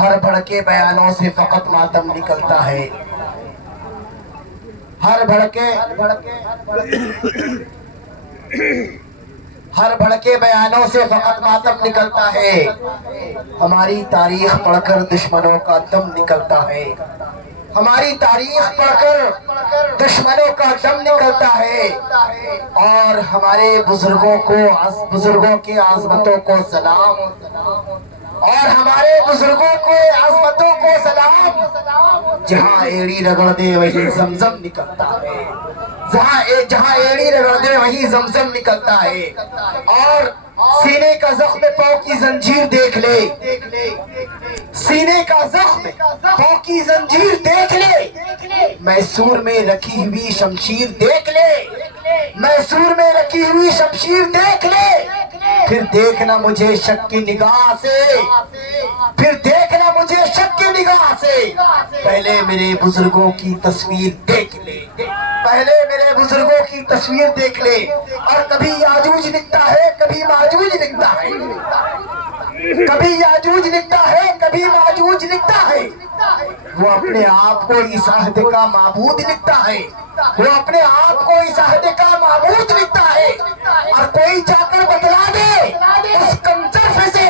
ہر بھڑکے بیانوں سے فقط ماتم نکلتا ہے، ہر بھڑکے بیانوں سے فقط ماتم نکلتا ہے، ہماری تاریخ پڑھ کر دشمنوں کا دم نکلتا ہے، ہماری تاریخ پڑھ کر دشمنوں کا دم نکلتا ہے، اور ہمارے بزرگوں کے عظمتوں کو سلام، اور ہمارے بزرگوں کو عظمتوں کو سلام، جہاں ایڑی رگڑ دے وہی زمزم نکلتا ہے، جہاں ایڑی رگڑ دے وہی زمزم نکلتا ہے، اور سینے کا زخم پاؤں کی زنجیر دیکھ لے، سینے کا زخم پاؤں کی زنجیر دیکھ لے، میسور میں رکھی ہوئی شمشیر دیکھ لے، میسور میں رکھی ہوئی شمشیر دیکھ لے، پھر دیکھنا مجھے شک کی نگاہ سے، پھر دیکھنا مجھے شک کی نگاہ سے، پہلے میرے بزرگوں کی تصویر دیکھ لے، پہلے میرے بزرگوں کی تصویر دیکھ لے، اور کبھی یاجوج دکھتا ہے کبھی ماجوج دکھتا ہے، کبھی یاجوج دکھتا ہے کبھی ماجوج دکھتا ہے، وہ اپنے آپ کو اس عہد کا معبود لکھتا ہے، وہ اپنے آپ کو اس عہد کا معبود لکھتا ہے، اور کوئی جا کر بتلا دے اس کمزر سے،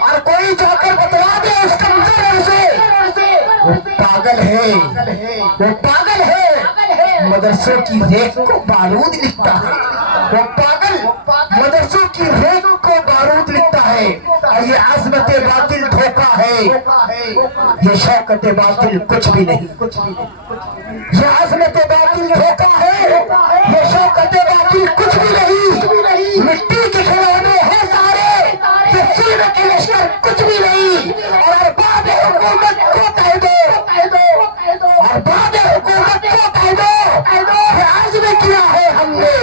اور کوئی جا کر بتلا دے اس کمزر سے، وہ پاگل ہے، وہ پاگل ہے، مدرسوں کی ریت کو بارود لکھتا ہے، وہ پاگل مدرسوں کی ریت کو بارود لکھتا ہے، اور یہ عظمت باطل دھوکہ ہے، یہ شوکت باطل کچھ بھی نہیں، یہ عظمت باطل دھوکہ ہے، یہ شوکت باطل کچھ بھی نہیں، مٹی کے کھلونے ہیں سارے، یہ سینے کے لشکر کچھ بھی نہیں، اور ارباب حکومت کو کہہ دو، ارباب حکومت کو کہہ دو، یہ عزم کیا ہے ہم نے،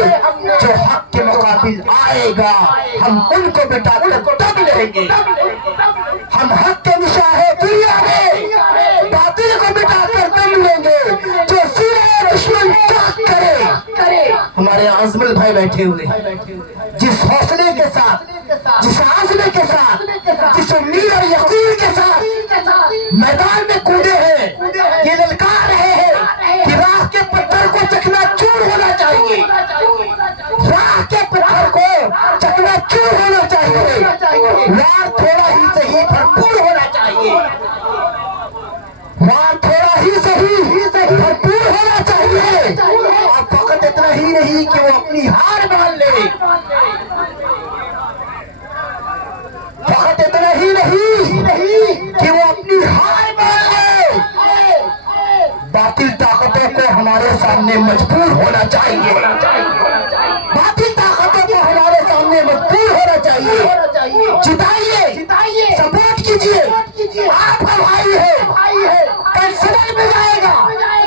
جو حق کے مقابل آئے گا ہم ان کو بٹا کر تب لیں گے، ہم حق کے نشاں ہے دنیا میں، باطل کو بٹا کر تب لیں گے، جو سینے دشمن چاک کرے۔ ہمارے عظمل بھائی بیٹھے ہوئے، جس حوصلے کے ساتھ، جس عزم کے ساتھ، جس امید اور یقین کے ساتھ میدان میں کودے ہیں، یہ للکار رہے ہیں کہ راہ کے پتھر کو چکنا چور ہونا چاہیے، راہ کے پتھر کو چکنا چور ہونا چاہیے، وار تھوڑا ہی صحیح بھرپور ہونا چاہیے، وار تھوڑا ہی صحیح بھرپور ہونا چاہیے، اور فقط اتنا ہی نہیں کہ وہ اپنی ہار مان لے، فقط اتنا ہی نہیں کہ وہ اپنی ہار مان لے، باطل طاقتوں کو ہمارے سامنے مجبور ہونا چاہیے، باطل طاقتوں کو ہمارے سامنے مجبور ہونا چاہیے، جتائیے، سپورٹ کیجئے، آپ کا بھائی ہے، کل صدر میں جائے گا،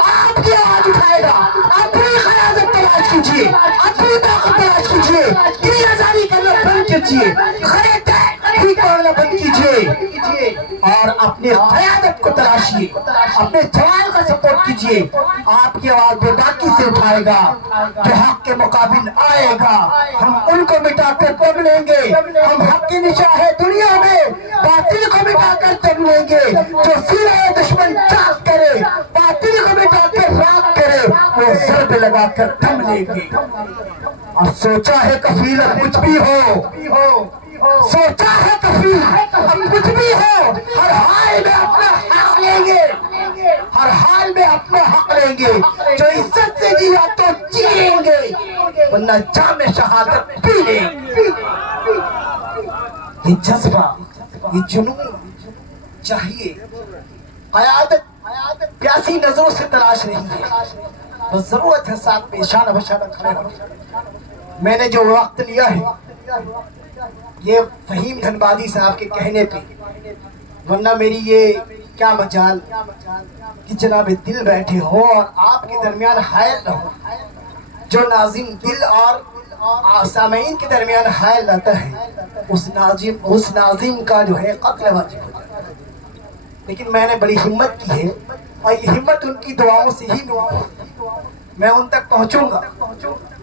آپ کی آواز اٹھائے گا، اپنی قیادت تلاش کیجئے، اپنی طاقت تلاش کیجئے، دنیا داری کرنا بند کیجئے، کھڑے ہی کرنا بند کیجئے، اور اپنی قیادت کو تلاشیے، اپنے جوان کا سپورٹ کیجئے، آپ کی آواز بے باکی سے اٹھائے گا، جو حق کے مقابل آئے گا ہم ان کو مٹا کر تب لیں گے، ہم حق کی نشاں ہے دنیا میں، باطل کو مٹا کر تب لیں گے، جو سینے دشمن چاک کرے، باطل کو مٹا کر راک کرے، وہ ضرب لگا کر تھم لیں گے، اور سوچا ہے کفیل کچھ بھی ہو، سوچا ہے کفیل اب کچھ بھی ہو، ہر حال میں اپنا حق لیں گے، ہر حال میں اپنا حق لیں گے، جو عزت سے جیا تو جی لیں گے، ورنہ جام شہادت پی لیں گے۔ یہ جذبہ، یہ جنون چاہیے، قیادت پیاسی نظروں سے تلاش نہیں ہے، بس ضرورت ہے ساتھ میں شانہ بشانہ کھڑے ہونے۔ میں نے جو وقت لیا ہے یہ فہیم دھنبادی صاحب کے کہنے پہ، ورنہ میری یہ کیا مجال کہ جناب دل بیٹھے ہو اور آپ کے درمیان حائل نہ ہو، جو ناظم دل اور سامعین کے درمیان حائل رہتا ہے اس ناظم کا جو ہے قتل واجب ہو جاتا ہے، لیکن میں نے بڑی ہمت کی ہے، اور یہ ہمت ان کی دعاؤں سے ہی ملی، میں ان تک پہنچوں گا،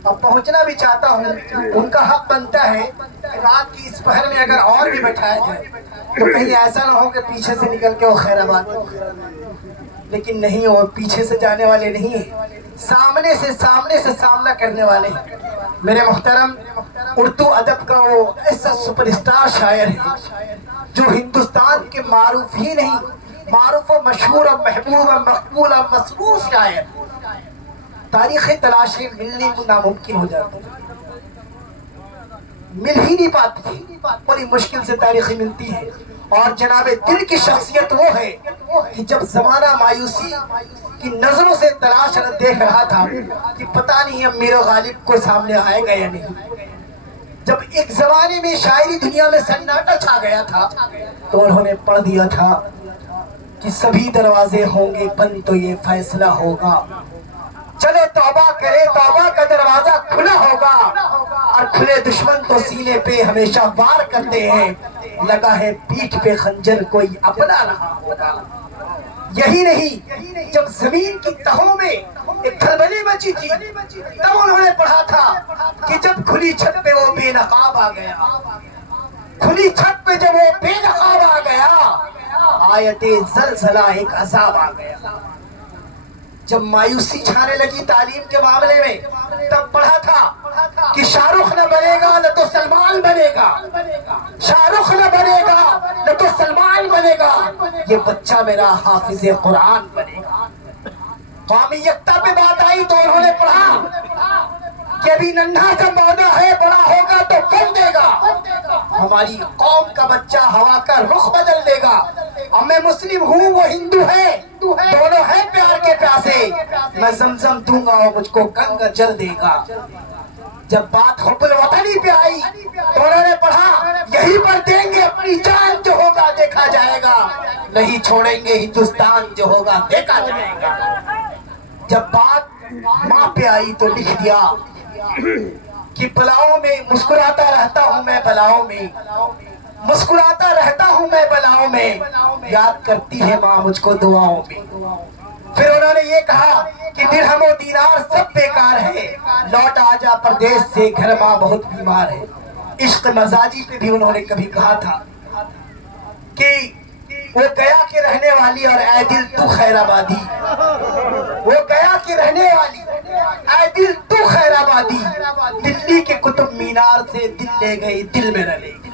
اب پہنچنا بھی چاہتا ہوں، ان کا حق بنتا ہے کہ رات کی اس پہر میں اگر اور بھی بٹھایا جائے تو کہیں ایسا نہ ہو کہ پیچھے سے نکل کے وہ خیر آباد، لیکن نہیں، وہ پیچھے سے جانے والے نہیں ہیں، سامنے سے سامنا کرنے والے ہیں۔ میرے محترم، اردو ادب کا وہ ایسا سپر اسٹار شاعر ہے جو ہندوستان کے معروف ہی نہیں، معروف و مشہور و محبوب و مقبول و مصروف شاعر، تاریخ تلاشیں ملنے کو ناممکن ہو جاتی، مل ہی نہیں پاتی، بڑی مشکل سے تاریخیں ملتی ہے۔ اور جناب دل کی شخصیت وہ ہے کہ جب زمانہ مایوسی کی نظروں سے تلاش دیکھ رہا تھا کہ پتہ نہیں اب میرے غالب کو سامنے آئے گا یا نہیں، جب ایک زمانے میں شاعری دنیا میں سناٹا چھا گیا تھا تو انہوں نے پڑھ دیا تھا کہ سبھی دروازے ہوں گے بند تو یہ فیصلہ ہوگا، چلے توبہ کرے توبہ کا دروازہ کھلا ہوگا، اور کھلے دشمن تو سینے پہ ہمیشہ وار کرتے ہیں، لگا ہے پیٹھ پہ خنجر کوئی اپنا رہا ہوگا۔ یہی نہیں، جب زمین کی تہوں میں ایک کھلبلی مچی تھی تب انہوں نے پڑھا تھا کہ جب کھلی چھت پہ وہ بے نقاب آ گیا، کھلی چھت پہ جب وہ بے نقاب آ گیا، آیت زلزلہ ایک عذاب آ گیا۔ جب مایوسی چھانے لگی تعلیم کے معاملے میں تب پڑھا تھا کہ شاہ رخ نہ بنے گا نہ تو سلمان بنے گا، شاہ رخ نہ بنے گا نہ تو سلمان بنے گا، یہ بچہ میرا حافظ قرآن بنے گا۔ قومی یکتا پہ بات آئی تو انہوں نے پڑھا کہ ابھی ننھا سا پودا ہے، بڑا ہوگا تو پھل دے گا، ہماری قوم کا بچہ ہوا کا رخ بدل دے گا، اب میں مسلم ہوں وہ ہندو ہے، دونوں ہیں پیار کے پیاسے، میں زمزم دوں گا وہ مجھ کو گنگا جل دے گا۔ جب بات حب الوطنی پہ آئی تو انہوں نے پڑھا یہی پر دیں گے اپنی جان، جو ہوگا دیکھا جائے گا، نہیں چھوڑیں گے ہندوستان، جو ہوگا دیکھا جائے گا۔ جب بات ماں پہ آئی تو لکھ دیا کہ بلاؤں میں مسکراتا رہتا ہوں میں، بلاؤں میں مسکراتا رہتا ہوں میں، بلاؤں میں یاد کرتی ہے ماں مجھ کو دعاؤں میں۔ پھر انہوں نے یہ کہا کہ درہم و دینار سب بیکار ہے، لوٹ آجا پردیس سے گھر ماں بہت بیمار ہے۔ عشق مزاجی پہ بھی انہوں نے کبھی کہا تھا کہ وہ گیا کے رہنے والی اور اے دل تو خیر آبادی، وہ گیا کے رہنے والی اے دل تو خیر آبادی، دلی کے قطب مینار سے دل لے گئی دل میں رلے گی۔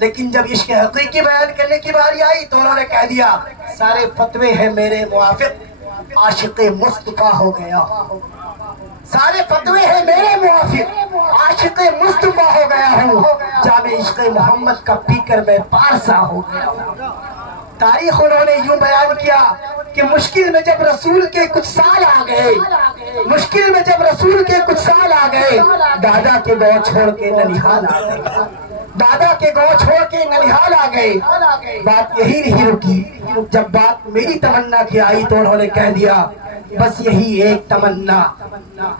لیکن جب عشق حقیقی بیان کرنے کی باری آئی تو انہوں نے کہہ دیا سارے فتوے ہیں میرے موافق، عاشق مصطفیٰ ہو گیا، سارے فتوے ہیں میرے موافق، عاشق مصطفیٰ ہو گیا ہوں، جام عشق محمد کا پی کر میں پارسا ہو گیا ہوں۔ تاریخ انہوں نے یوں بیان کیا کہ مشکل میں جب رسول کے کچھ سال آ گئے، مشکل میں جب رسول کے کچھ سال آ گئے، دادا کے گاؤں چھوڑ کے ننیحال آ گئے، دادا کے گاؤں چھوڑ کے ننیحال آ گئے۔ بات یہی نہیں رکی، جب بات میری تمنا کی آئی تو انہوں نے کہہ دیا بس یہی ایک تمنا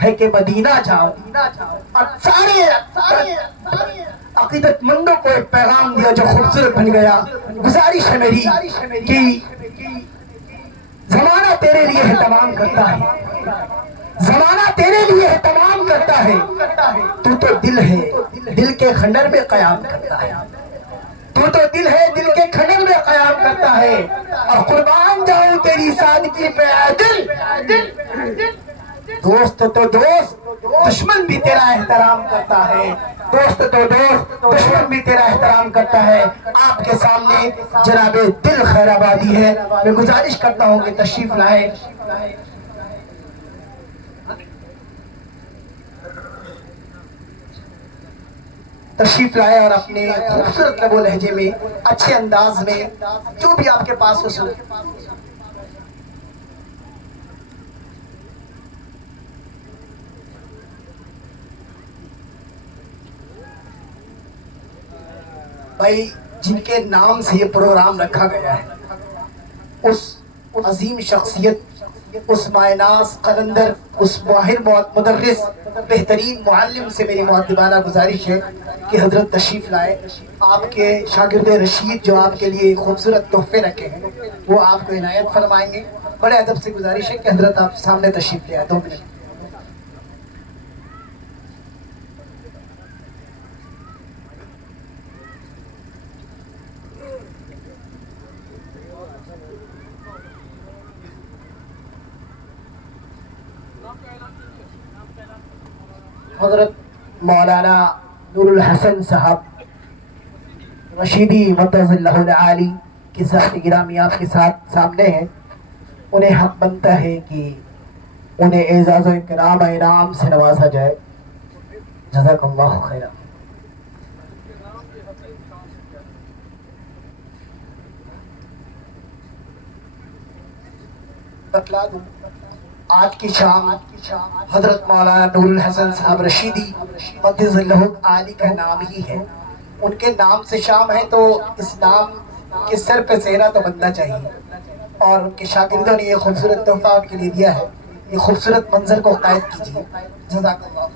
ہے کہ مدینہ جاؤ، اور سارے عقیدت مندوں کو ایک پیغام دیا جو خوبصورت بن گیا۔ گزارش ہے میری کہ زمانہ تیرے لیے اہتمام کرتا ہے، زمانہ تیرے لیے اہتمام کرتا ہے، تو دل ہے دل کے کھنڈر میں قیام کرتا ہے، تو دل ہے دل کے کھنڈر میں قیام کرتا ہے، اور قربان جاؤں تیری سادگی پہ اے دل، دوست تو دوست دشمن بھی تیرا احترام کرتا ہے، دوست تو دوست دشمن بھی تیرا احترام کرتا ہے۔ آپ کے سامنے جناب دل خیر آبادی ہے، میں گزارش کرتا ہوں کہ تشریف لائیں، تشریف لائے اور اپنے خوبصورت لب و لہجے میں اچھے انداز میں جو بھی آپ کے پاس ہو سن۔ بھائی جن کے نام سے یہ پروگرام رکھا گیا ہے اس عظیم شخصیت، اس مائناز قلندر، اس ماہر مدرس، بہترین معلم سے میری مؤدبانہ گزارش ہے کہ حضرت تشریف لائے۔ آپ کے شاگرد رشید جو آپ کے لیے خوبصورت تحفے رکھے ہیں وہ آپ کو عنایت فرمائیں گے۔ بڑے ادب سے گزارش ہے کہ حضرت آپ سامنے تشریف لے آئے، 2 منٹ۔ حضرت مولانا نور الحسن صاحب رشیدی مدظ اللہ العالی کی ذات گرامی آپ کے ساتھ سامنے ہیں. انہیں حق بنتا ہے کہ انہیں اعزاز و اکرام انعام سے نوازا جائے. جزاک اللہ خیرا. بتلا دوں آج کی شام حضرت مولانا نور الحسن صاحب رشیدی مدظ اللہ العالی کا نام ہی ہے. ان کے نام سے شام ہے تو اس نام کے سر پہ سہرا تو بننا چاہیے. اور ان کے شاگردوں نے یہ خوبصورت تحفہ ان کے لیے دیا ہے. یہ خوبصورت منظر کو قائد کیجیے. جزاک اللہ.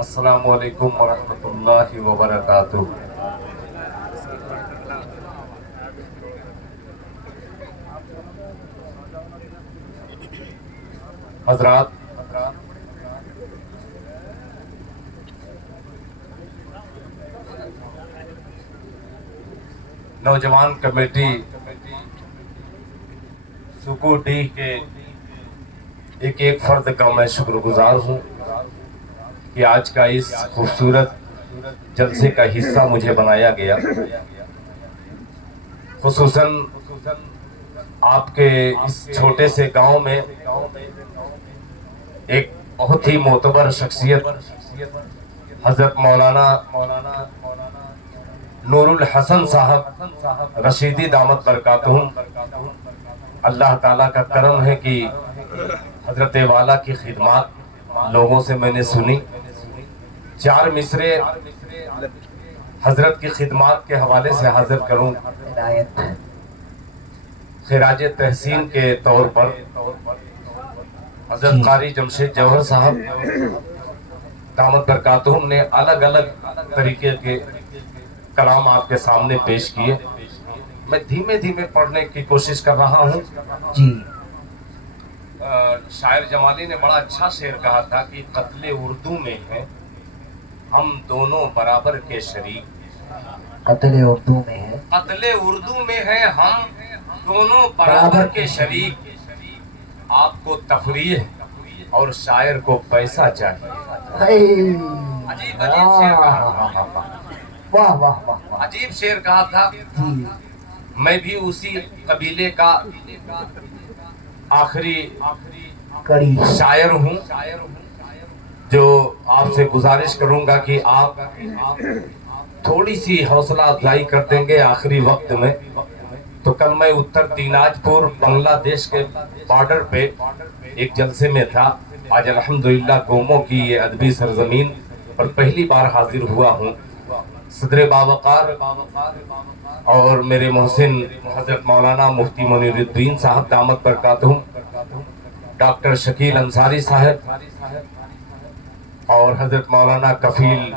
السلام علیکم ورحمۃ اللہ وبرکاتہ. حضرات، نوجوان کمیٹی سکو ڈی کے ایک فرد کا میں شکر گزار ہوں کہ آج کا اس خوبصورت جلسے کا حصہ مجھے بنایا گیا. خصوصاً آپ کے اس چھوٹے سے گاؤں میں ایک بہت ہی معتبر شخصیت حضرت مولانا نور الحسن صاحب رشیدی دامت برکاتہم. اللہ تعالیٰ کا کرم ہے کہ حضرت والا کی خدمات لوگوں سے میں نے سنی. 4 مصرے حضرت کی خدمات کے حوالے سے حاضر کروں. خراج تحسین کے طور پر حضرت قاری جمشید جوہر صاحب دامت برکاتہم نے الگ الگ طریقے کے کلام آپ کے سامنے پیش کیے. میں دھیمے دھیمے پڑھنے کی کوشش کر رہا ہوں. جی شاعر جمالی نے بڑا اچھا شعر کہا تھا کہ قتل اردو میں ہے ہم دونوں برابر کے شریک. قتل اردو میں ہے قتل اردو میں ہے ہم دونوں برابر کے شریک. آپ کو تفریح اور شاعر کو پیسہ چاہیے. عجیب عجیب شعر کہا. واہ واہ واہ. عجیب شعر کہا تھا. میں بھی اسی قبیلے کا آخری کڑی شاعر ہوں جو آپ سے گزارش کروں گا کہ آپ تھوڑی سی حوصلہ افزائی کر دیں گے آخری وقت میں. تو کل میں اتر دیناج پور بنگلہ دیش کے بارڈر پہ ایک جلسے میں تھا. آج الحمدللہ قوموں کی یہ ادبی سرزمین پر پہلی بار حاضر ہوا ہوں. صدر باوقار اور میرے محسن حضرت مولانا مفتی منیر الدین صاحب دامت برکاتہم، ڈاکٹر شکیل انصاری صاحب اور حضرت مولانا کفیل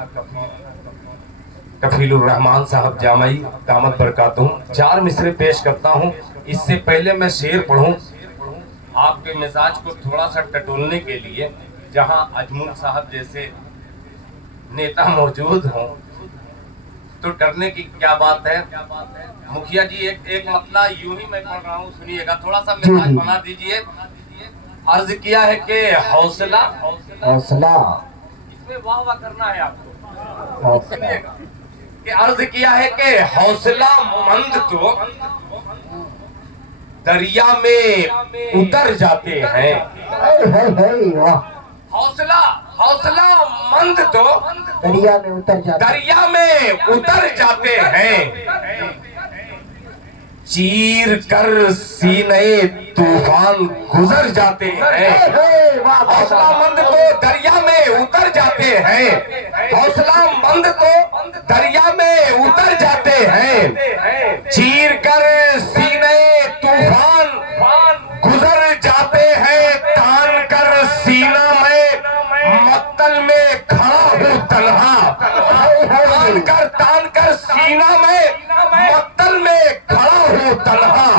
الرحمان صاحب جامعی دامت برکاتہم. 4 مصرے پیش کرتا ہوں. اس سے پہلے میں شعر پڑھوں آپ کے مزاج کو تھوڑا سا ٹٹولنے کے لیے. جہاں اجمل صاحب جیسے نیتا موجود ہوں تو ڈرنے کی کیا بات ہے. مکھیا جی ایک مطلع یوں ہی میں پڑھ رہا ہوں، سنیے گا. تھوڑا سا مزاج بنا دیجئے. عرض کیا ہے کہ حوصلہ اس میں واہ واہ کرنا ہے آپ کو. سنیے گا کہ عرض کیا ہے کہ حوصلہ مند تو دریا میں اتر جاتے ہیں. حوصلہ مند تو دریا میں اتر جاتے ہیں. چیر کر سینے طوفان گزر جاتے ہیں. حوصلہ مند تو دریا میں اتر جاتے ہیں. حوصلہ مند تو دریا میں اتر جاتے ہیں. چیر کر سینے طوفان گزر جاتے ہیں. تان کر سینہ میں مقتل میں کھڑا ہوں تنہا. تان کر سینہ میں मक्तल में खड़ा हूँ तन्हा,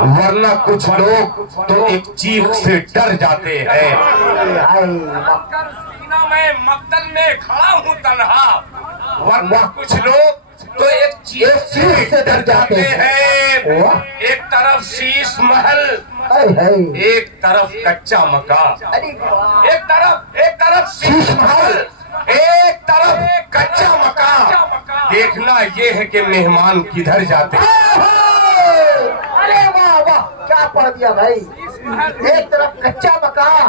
वरना कुछ लोग तो एक चीख से डर जाते हैं। सीना में मक्तल में खड़ा हूँ तन्हा, वरना कुछ लोग तो एक चीख से डर जाते हैं। एक तरफ शीश महल, एक तरफ कच्चा मकान, एक तरफ शीश महल, एक तरफ कच्चा मकान। देखना ये है कि मेहमान किधर जाते हैं। अरे वाह वाह, क्या पढ़ दिया भाई। एक तरफ कच्चा मकान,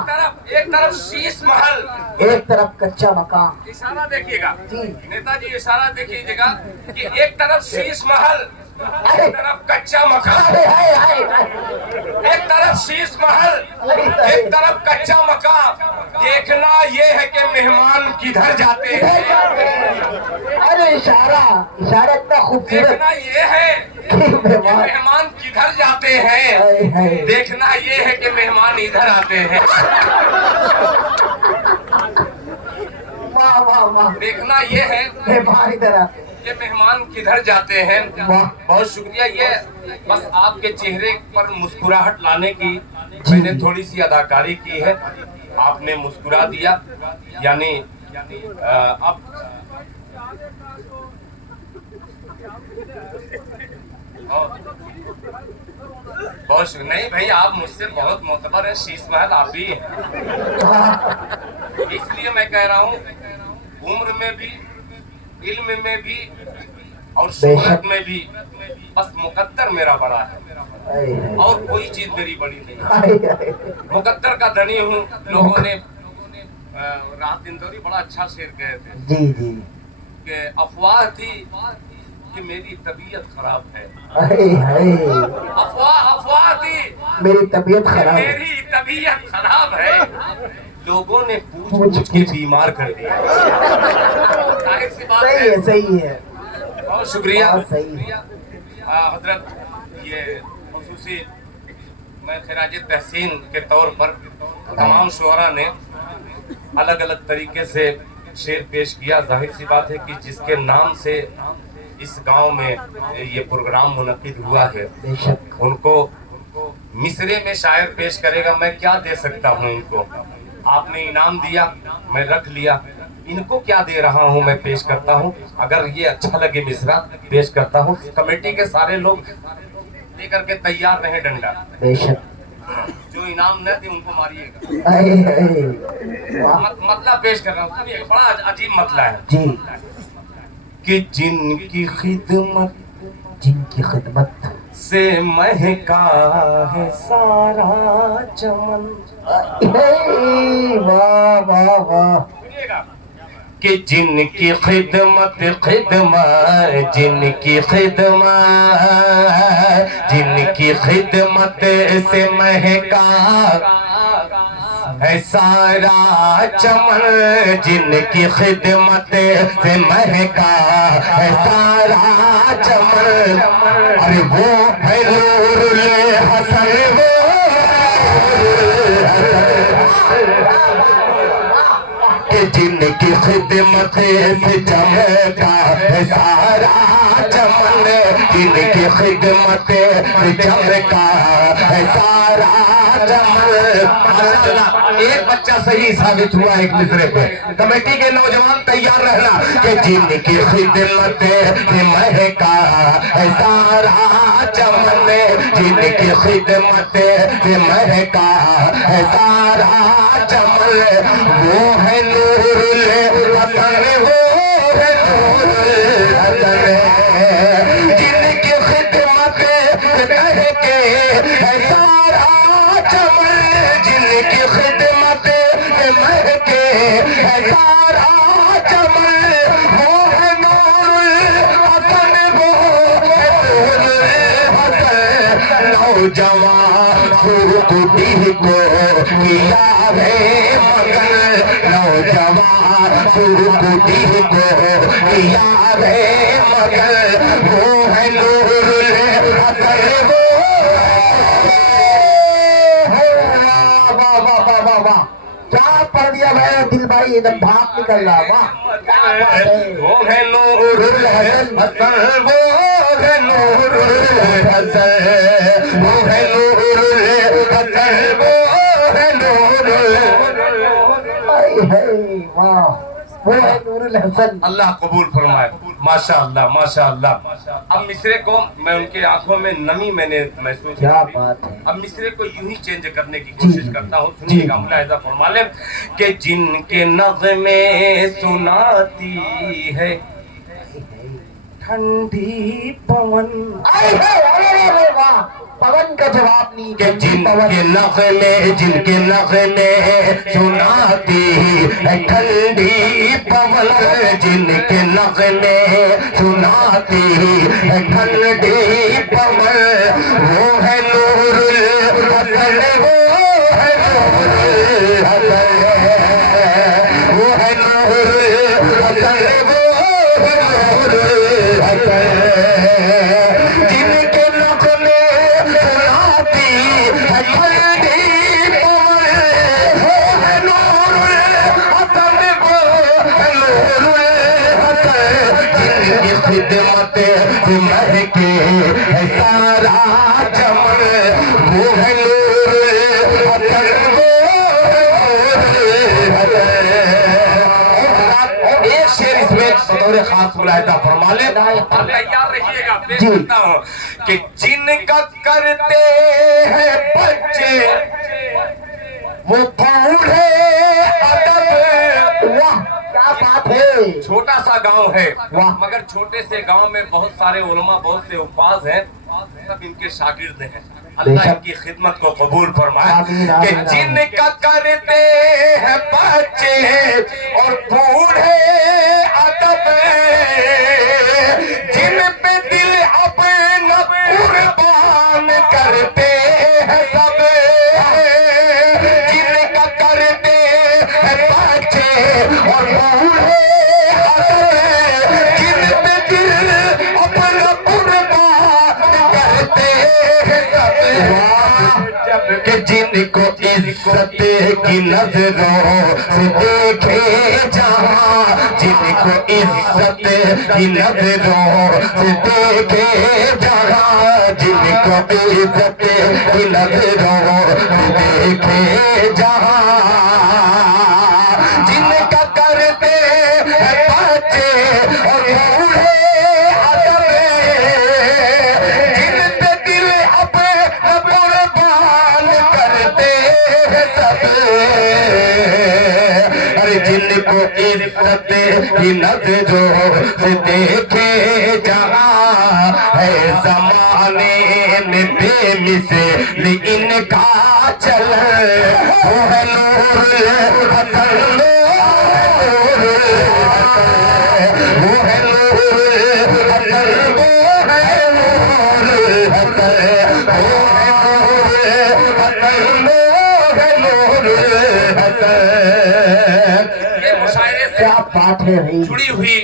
एक तरफ शीश महल, एक तरफ कच्चा मकान। इशारा देखिएगा जी। नेताजी, इशारा देखिएगा कि एक तरफ शीश महल, एक तरफ कच्चा मकान, हाय हाय हाय। एक तरफ शीश महल, एक तरफ कच्चा मकान। देखना ये है कि मेहमान किधर जाते हैं। अरे इशारा इशारा इतना खूबसूरत। देखना ये है कि मेहमान किधर जाते हैं। देखना ये है कि मेहमान इधर आते हैं। वाह वाह वाह। देखना ये है मेहमान इधर आते ये मेहमान किधर जाते हैं। वाह। बहुत शुक्रिया। ये बस आपके चेहरे पर मुस्कुराहट लाने की मैंने थोड़ी सी अदाकारी की है, आपने मुस्कुरा दिया। यानी अब बहुत नहीं भाई, आप मुझसे बहुत मोतबर है, शीश महल आप ही हैं। इसलिए मैं कह रहा हूँ, उम्र में भी, इल्म में भी और शोहरत में भी बस मुकद्दर मेरा बड़ा है, और कोई चीज मेरी बड़ी नहीं। मुकद्दर का धनी हूँ। लोगों ने राहत इंदौरी बड़ा अच्छा शेर कहे थे जी जी कि अफवाह थी कि मेरी तबीयत खराब है। अफवाह थी मेरी तबीयत खराब है। मेरी तबीयत खराब है। लोगों ने पूछ के बीमार कर दिया। जाहिर सी बात सही है सही है। बहुत शुक्रिया। सही है। हजरत, ये खुसूसी मैं खिराज तहसीन के तौर पर तमाम शुअरा ने अलग अलग तरीके से शेर पेश किया। जाहिर सी बात है कि जिसके नाम से इस गांव में ये प्रोग्राम मुनक्किद हुआ है, उनको मिसरे में शायर पेश करेगा। मैं क्या दे सकता हूँ इनको। आपने इनाम दिया, मैं रख लिया। इनको क्या दे रहा हूँ, मैं पेश करता हूँ। अगर ये अच्छा लगे मिसरा पेश करता हूँ। कमेटी के सारे लोग लेकर के तैयार रहे डंडा। जो इनाम न दे उनको मारिएगा। मतला पेश कर रहा हूँ, सुनिए, बड़ा अजीब मतला है जी। कि जिनकी खिदमत से महका है सारा चमन। वाह वाह वाह। कि जिनकी खिदमत से महका है सारा चमन। जिनकी खिदमत से महका है सारा चमन। अरे वो है नूरुल हसन, वो जिनकी खिदमत से चमका है सारा चमन। जिनकी खिदमत से चमका है सारा चमन। एक बच्चा सही साबित हुआ एक मिसरे पे। कमेटी के नौजवान तैयार रहना कि जिनकी खिदमत से महका है सारा चमन। जिनकी खिदमत से महका है सारा चमन। वो है नूरुल हसन, वो है नूरुल हसन। जिनकी खिदमत से महके है सारा चमन। जिनकी खिदमत से महके है सारा चमन। वो है नूरुल हसन, वो है नूरुल हसन। नौजवान सुरकुटी को किया है मगन। नौजवान सुरकुटी को किया है मगन। वो है नूरुल हसन, वो क्या पढ़ दिया भाई। दिल भाई एकदम भाप निकल रहा। वाह क्या बात है। वो है नूरुल हसन, वो है واہ وہ ہے نور الحسن. اللہ قبول فرمائے. ماشاء اللہ ماشاء اللہ. اب مصرے کو میں ان کے آنکھوں میں نمی میں نے محسوس کیا کی. بات ہے. اب مصرے کو یوں ہی چینج کرنے کی کوشش کرتا ہوں. سنیے گا ملاحظہ فرما لیں کہ جن کے نغمے سناتی ہے ٹھنڈی پون. پون کا جواب نہیں کہ جن کے نغمے سناتی ہے ٹھنڈی پون. جن کے نغمے سناتی ہے ٹھنڈی پون. وہ ہے نور الحسن. وہ ہے نور الحسن. وہ ہے نور الحسن. وہ ہے نور الحسن. جن کے نغمے سناتی ہے ٹھنڈی پون. وہ ہے نور الحسن. وہ ہے نور الحسن. جن کی خدمت سے مہکے ہے سارا چمن. وہ ہے نور الحسن. ایک شعر اس میں بطور خاص ملاحظہ فرما لیں. تیار رہیے گا. پیش کرتا ہوں کہ جن کا کرتے ہیں بچے وہ بوڑھے ادب. واہ کیا بات ہے. چھوٹا سا گاؤں ہے واہ. مگر چھوٹے سے گاؤں میں بہت سارے علماء بہت سے حفاظ ہیں. سب ان کے شاگرد ہیں. اللہ ان کی خدمت کو قبول فرمائے. کہ جن کا کرتے ہیں بچے اور بوڑھے ادب. جن پہ دل اپنا قربان کرتے ہیں سب. جن کا کرتے ہیں بچے اور بوڑھے ادب. جن پہ دل اپنا قربان کرتے ہیں سب. کہ جن کو عزت کی نظروں سے دیکھے جہاں. جن کو عزت کی نظروں سے دیکھے جہاں. جن کو عزت کی نظروں سے دیکھے جہاں. جن کا کرتے ہیں بچے اور بوڑھے ادب. جن پہ دل اپنا قربان کرتے ہیں سب. ارے جن کو عزت کی نظروں سے دیکھے جہاں. ہے زمانے میں بے مثل ان کا چلن. وہ ہے نور الحسن. وہ ہے نور الحسن. وہ ہے نور الحسن. وہ ہے نور الحسن. یہ مشاعرے سے کیا بات ہے بھائی. جڑی ہوئی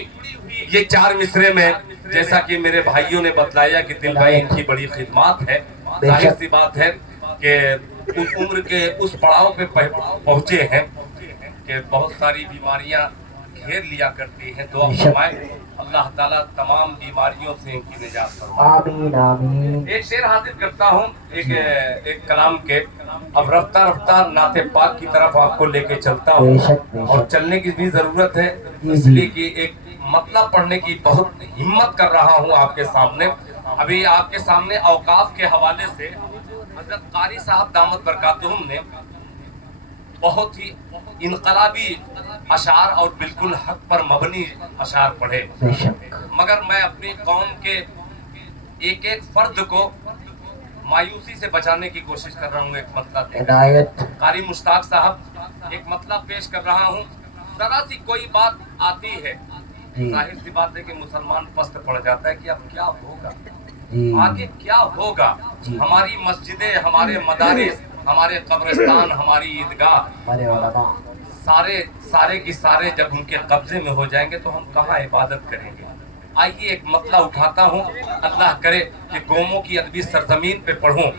یہ چار مصرے میں جیسا کہ میرے بھائیوں نے بتلایا کہ دل بھائی ان کی بڑی خدمات ہے. ظاہر سی بات ہے کہ اس عمر کے اس پڑاؤ پہ پہنچے ہیں کہ بہت ساری بیماریاں گھیر لیا کرتی ہیں. دعا فرمائیں اللہ تعالیٰ تمام بیماریوں سے ان کی نجات فرمائے. آمین آمین. ایک شعر حاضر کرتا ہوں ایک کلام کے. اب رفتہ رفتہ نعت پاک کی طرف آپ کو لے کے چلتا ہوں. اور چلنے کی بھی ضرورت ہے اس لیے کہ ایک مطلب پڑھنے کی بہت ہمت کر رہا ہوں آپ کے سامنے. ابھی آپ کے سامنے اوقاف کے حوالے سے حضرت قاری صاحب دامت برکاتہم نے بہت ہی انقلابی اشعار اور بالکل حق پر مبنی اشعار پڑھے. مگر میں اپنی قوم کے ایک ایک فرد کو مایوسی سے بچانے کی کوشش کر رہا ہوں. ایک مطلب قاری مشتاق صاحب ایک مطلب پیش کر رہا ہوں. ذرا سی کوئی بات آتی ہے ظاہر سی بات ہے کہ مسلمان پست پڑ جاتا ہے کہ اب کیا ہوگا, آگے کیا ہوگا. ہماری مسجدیں, ہمارے مدارس, ہمارے قبرستان, ہماری عیدگاہ, سارے کی سارے جب ان کے قبضے میں ہو جائیں گے تو ہم کہاں عبادت کریں گے. آئیے ایک مطلب اٹھاتا ہوں, اللہ کرے کہ قوموں کی ادبی سرزمین پہ پڑھوں.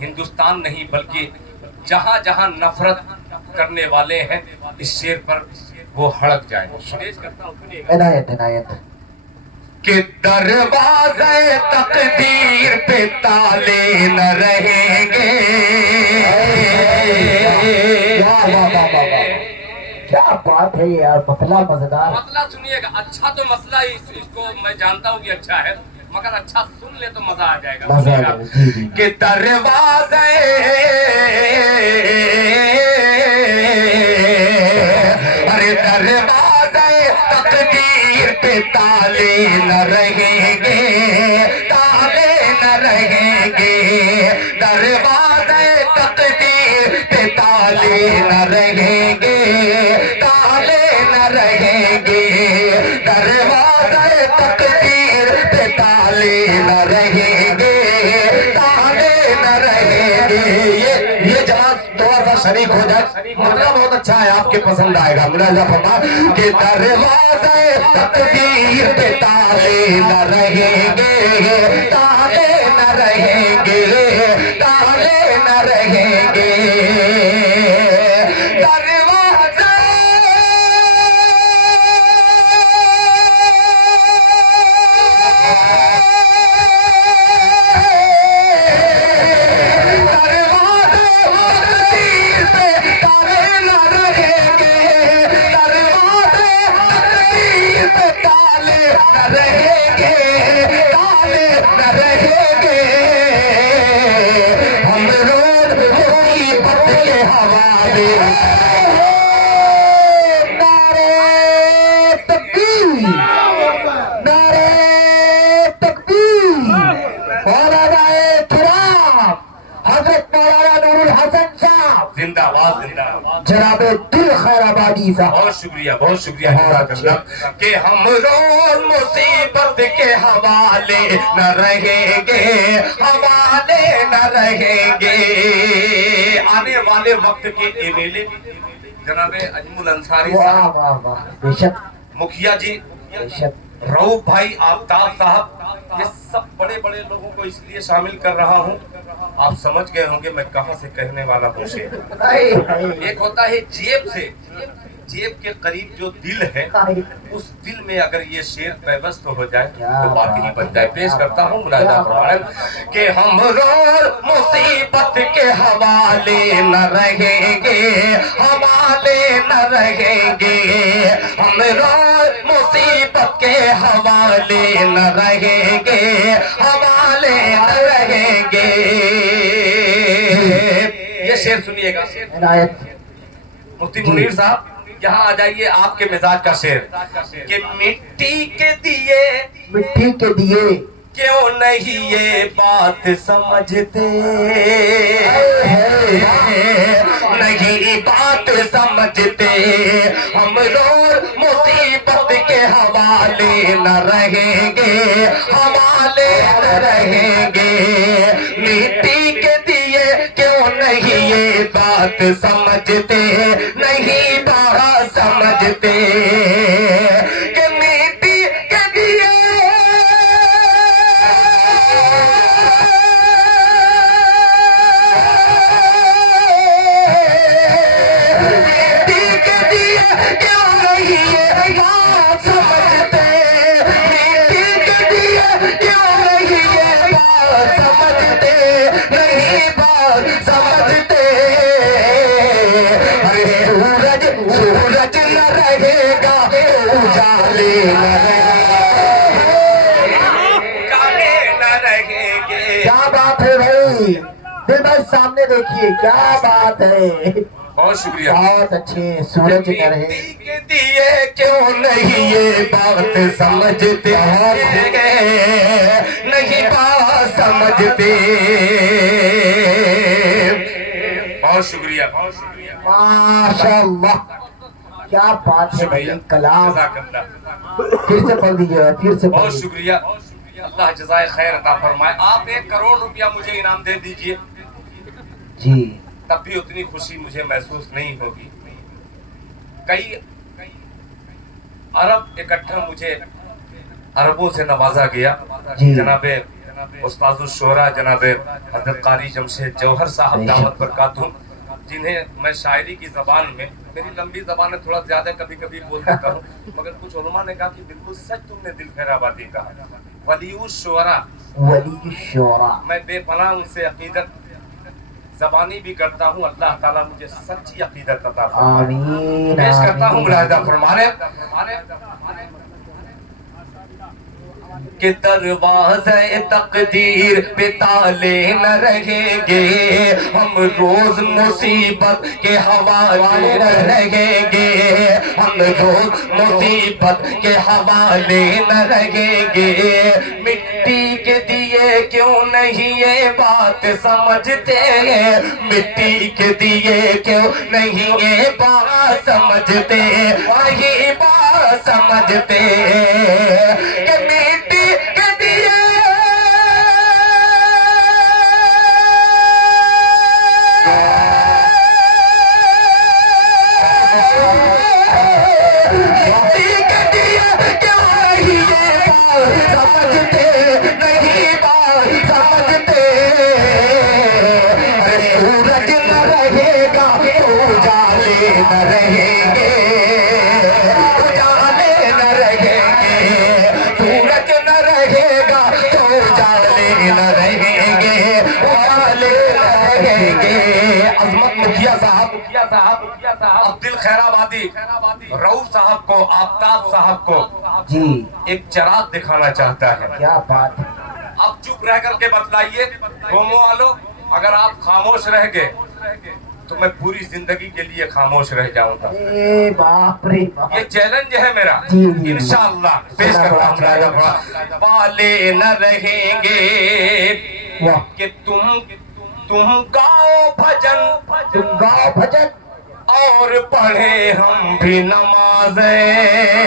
ہندوستان نہیں بلکہ جہاں جہاں نفرت کرنے والے ہیں اس شعر پر وہ ہڑک جائیں. عنایت عنایت. کہ دروازے تقدیر پہ تالے نہ رہیں گے. کیا بات بات ہے یار, پتلا مزیدار. مسئلہ سنیے گا. اچھا تو مسئلہ اس کو میں جانتا ہوں کہ اچھا ہے, مگر اچھا سن لے تو مزہ آ جائے گا. مزہ آ جائے گا. جی جی. کہ دروازے ارے دروازے تقدیر پہ تالے نہ رہیں گے, تالے نہ رہیں گے. دروازے تقدیر پہ تالے نہ رہیں گے, تالے نہ رہیں گے. دروازے تقدیر پہ تالے نہ رہیں گے, تالے نہ رہیں گے. یہ جماعت تھوڑا سا شریک ہو جائے, مطلب بہت اچھا ہے, آپ کے پسند آئے گا. ملاحظہ فرما کہ دروازے تقدیر پہ تالے نہ رہیں گے, تالے نہ رہیں گے, تالے نہ رہیں گے. جناب دل خیر آبادی صاحب, بہت شکریہ, بہت شکریہ کہ ہم روز مصیبت کے حوالے نہ رہیں گے, حوالے نہ رہیں گے. آنے والے وقت کے ایم ایل اے جناب اجمل انصاری صاحب, واہ واہ, بے شک مکھیا جی, بے شک, رؤوف بھائی آفتاب صاحب, یہ سب بڑے بڑے لوگوں کو اس لیے شامل کر رہا ہوں. آپ سمجھ گئے ہوں گے میں کہاں سے کہنے والا ہوں. ایک ہوتا ہے جیب سے, جیب کے قریب جو دل ہے, اس دل میں اگر یہ شعر پیوست ہو جائے تو بات ہی بن جائے. پیش کرتا ہوں ملاحظہ فرمائیں کہ ہم روز مصیبت کے حوالے نہ رہیں گے, حوالے نہ رہیں گے. ہم روز مصیبت کے حوالے نہ رہیں گے, حوالے نہ رہیں گے. یہ شعر سنیے گا. مفتی منیر صاحب یہاں آ جائیے. آپ کے مزاج کا شعر کہ مٹی کے دیے, مٹی کے دیے کیوں نہیں یہ بات سمجھتے, نہیں بات سمجھتے. ہم روز مصیبت کے حوالے نہ رہیں گے, حوالے نہ رہیں گے. مٹی کے دیے کیوں نہیں یہ بات سمجھتے, نہیں بات سمجھتے. کہ مٹی کے دیے کیوں نہیں یہ بات سمجھتے, مٹی کے دیے کیوں نہیں یہ بات سمجھتے, نہیں بات سمجھتے. ارے سورج سورج نہ رہے گا, اجالے نہ رہیں گے, کالے نہ رہیں گے. کیا بات ہے بھائی, دل بھائی سامنے دیکھیے, کیا بات ہے. بہت شکریہ. بہت اچھے. سورج نہ رہے مٹی کے دیے کیوں نہیں یہ بات سمجھتے, نہیں بات سمجھتے. بہت شکریہ, بہت شکریہ. ماشاء اللہ, کیا بات ہے بھائی. کلام جزاک اللہ. پھر سے پڑھ دیجیے, پھر سے پڑھ بہت دیجیے. شکریہ. اللہ جزائے خیر عطا فرمائے. آپ 1 کروڑ روپیہ مجھے انعام دے دیجئے, جی تب بھی اتنی خوشی مجھے محسوس نہیں ہوگی. کئی عرب اکٹھا مجھے عربوں سے نوازا گیا. جی. جناب استاذ الشہرا جناب حضرت قاری جمشید جوہر صاحب دعوت برکاتہم, جنہیں میں شاعری کی زبان میں, میری لمبی زبان ہے تھوڑا زیادہ کبھی کبھی بول دیتا ہوں, مگر کچھ علماء نے کہا کہ بالکل سچ تم نے دل خیر آبادی کہا. ولی الشعراء, ولی الشعراء, میں بے پناہ ان سے عقیدت ज़बानी भी करता हूँ, अल्लाह ताला मुझे सच्ची अकीदत अता फरमाए। आमीन पेश करता हूँ मुलाहिजा फरमाने कि दरवाज़े तकदीर पे ताले न रहेंगे, हम रोज मुसीबत के हवाले न रहेंगे, हम रोज मुसीबत के हवाले न रहेंगे। मिट्टी के दिए क्यों नहीं ये बात समझते, मिट्टी के दिए क्यों नहीं ये बात समझते, वही बात समझते कि मिट्टी के दिए मिट्टी के दिए क्यों नहीं ये बात समझते, नहीं बात समझते। अरे सूरज न रहेगा तो उजाले न रहेंगे, उजाले न रहेंगे, सूरज न रहेगा तो उजाले न रहेंगे, उजाले न रहेंगे। अजमत मुखिया साहब अब्दुल खैराबादी रऊफ साहब को, आफ्ताब साहब को जी, एक चिराग दिखाना चाहता है। क्या बात है। आप चुप रह करके बतलाइए गोमो वालों, अगर आप खामोश रह गए तो मैं पूरी जिंदगी के लिए खामोश रह जाऊंगा। ए बाप रे बाप। ये चैलेंज है मेरा। जी, जी। इंशाअल्लाह पेश करता हूँ राजा भरा। पाले न रहेंगे वाह। कि तुम गाओ भजन, तुम गाओ भजन और पढ़े हम भी नमाजें।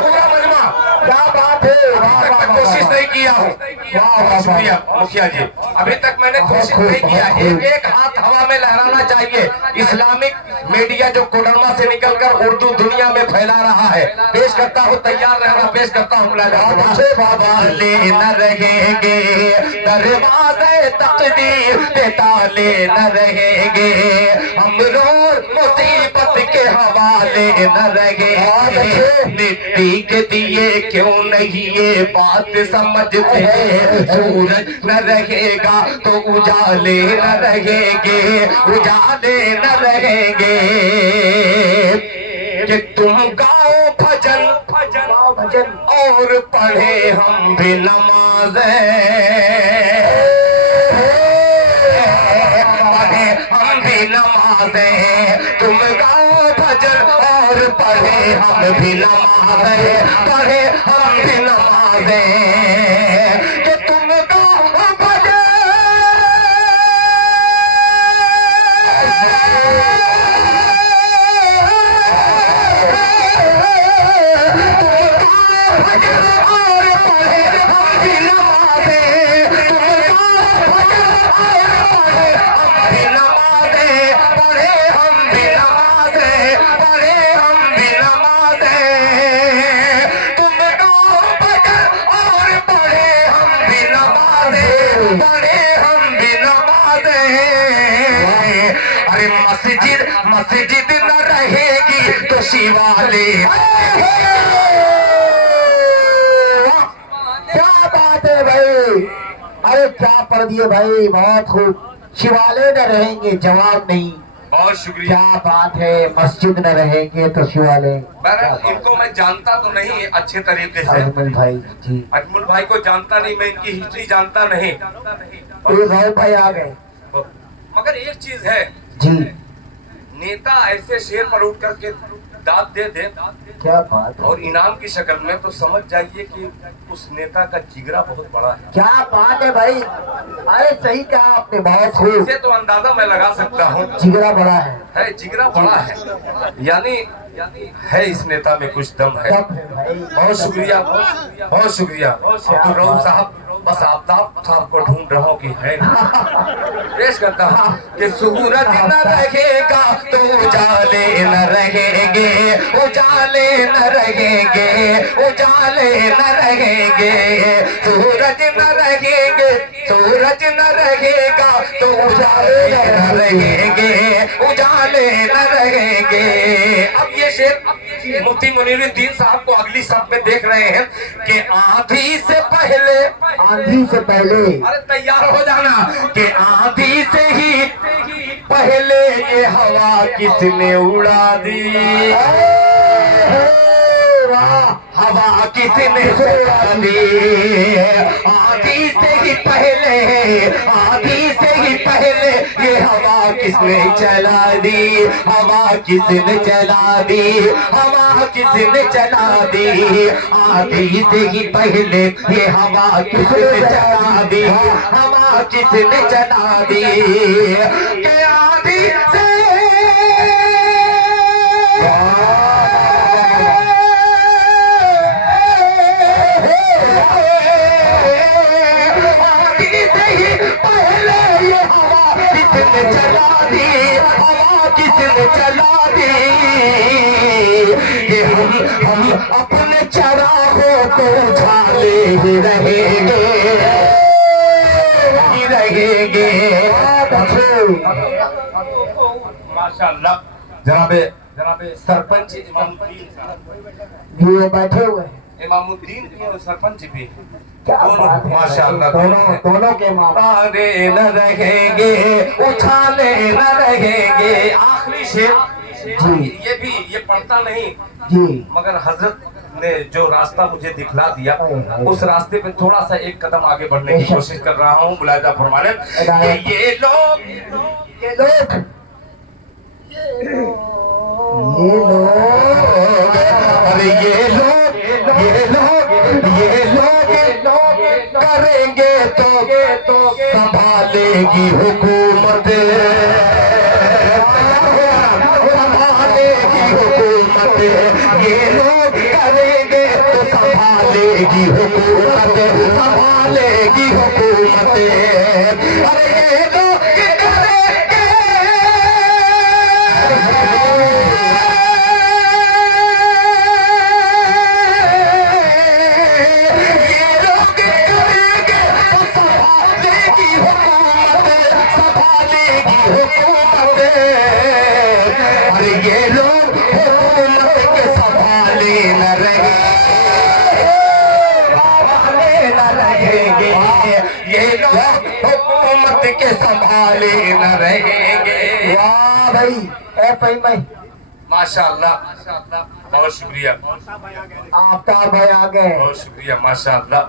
पूरा मजमा, क्या बात है। अभी तक मैं कोशिश नहीं किया हूँ। वाह, शुक्रिया मुखिया जी, अभी तक मैंने कोशिश नहीं किया। एक एक हाथ हवा में लहराना चाहिए। इस्लामिक मीडिया जो कोडरमा से निकलकर उर्दू दुनिया में फैला रहा है, पेश करता हूँ, तैयार रहना, पेश करता हूँ। बाबा ले न रहेंगे, दरवाज़े तकदीर पे ताले न रहेंगे, हम रोज मुसीबत के हवाले न रहेंगे। मिट्टी के दिए क्यों नहीं ये बात समझते, सूरज न रहेगा तो उजाले न रहेंगे, उजाले न रहेंगे। कि तुम गाओ भजन, गाओ भजन और पढ़े हम भी नमाजें, पढ़े हम भी नमाजें। तुम गाओ भजन और पढ़े हम भी नमाजें, पढ़े हम भी नमाजें। कि तुम गाओ भजन, और पढ़े हम भी नमाजें, तुम गाओ भजन और पढ़े हम भी नमाजें, पढ़े हम भी नमाजें, पढ़े हम भी नमाजें। तुम गाओ भजन और पढ़े हम भी नमाजें, पढ़े हम भी नमाजें। अरे मस्जिद न रहेगी तो शिवालय, क्या बात है भाई। अरे क्या पढ़ दिए भाई, बहुत खूब। शिवालय न रहेंगे, जवाब नहीं। बहुत शुक्रिया। क्या बात है, मस्जिद न रहेंगे तो शिवालय। बहरहाल इनको मैं जानता तो नहीं अच्छे तरीके से, अजमल भाई जी, अजमल भाई को जानता नहीं, मैं इनकी हिस्ट्री जानता नहीं, ये राव भाई आ गए मगर एक चीज है, जी। नेता ऐसे शेर पर उठ करके दाद दे दे क्या बात है, और इनाम की शक्ल में, तो समझ जाइए कि उस नेता का जिगरा बहुत बड़ा है। क्या बात है भाई। अरे सही कहा आपने, बहुत खूब। इसे तो अंदाजा मैं लगा सकता हूँ, जिगरा बड़ा है जिगरा बड़ा है, यानी है इस नेता में कुछ दम है। दम है भाई। बहुत शुक्रिया, बहुत शुक्रिया अब्दुल रऊफ साहब। बस आफ्ताब साहब को ढूंढ रहा हूँ कि है। पेश करता हूँ कि सूरज न रहेगा तो उजाले न रहेंगे, उजाले न रहेंगे, उजाले न रहेंगे। सूरज न रहेंगे, सूरज न रहेगा तो उजाले न रहेंगे, उजाले न रहेंगे। अब ये शेर मुफ्ती मुनीरुद्दीन साहब को अगली शब्द में देख रहे हैं कि आंधी से पहले आंधी से पहले, अरे तैयार हो जाना कि आंधी से ही पहले ये हवा किसने उड़ा दी, हवा किसने चला दी, आंधी से ही पहले, आंधी से ही पहले ये हवा किसने चला दी, हवा किसने चला दी, हवा किसने चला दी, आंधी से ही पहले ये हवा किसने चला दी, हवा किसने चला दी, कि आंधी से चला दी, हवा किसने चला दी, ये हम अपने चरागों को उछाले ही रहेंगे, ही रहेंगे। माशाअल्लाह जनाबे सरपंच इमामुद्दीन साहब ये बैठे हुए हैं, इमामुद्दीन भी और सरपंच भी, क्या बात है, माशाअल्लाह दोनों के मारे न रहेंगे, उछाले न रहेंगे। आखिरी शेर जी, ये पढ़ता नहीं जी, मगर हजरत ने जो रास्ता मुझे दिखला दिया उस रास्ते पे थोड़ा सा एक कदम आगे बढ़ने की कोशिश कर रहा हूँ। मुलाहिजा फरमाने कि ये लोग ये लोग अरे ये लोग करेंगे तो संभालेगी हुकूमत, संभालेगी हुकूमत, ये लोग करेंगे तो संभालेगी हुकूमत, संभालेगी हुकूमत। अरे ये लोग के संभाले न रहेंगे। वाह भाई, ए भाई, माशाअल्लाह, बहुत शुक्रिया, आफ्ताब भाई आ गए, बहुत शुक्रिया, माशाअल्लाह,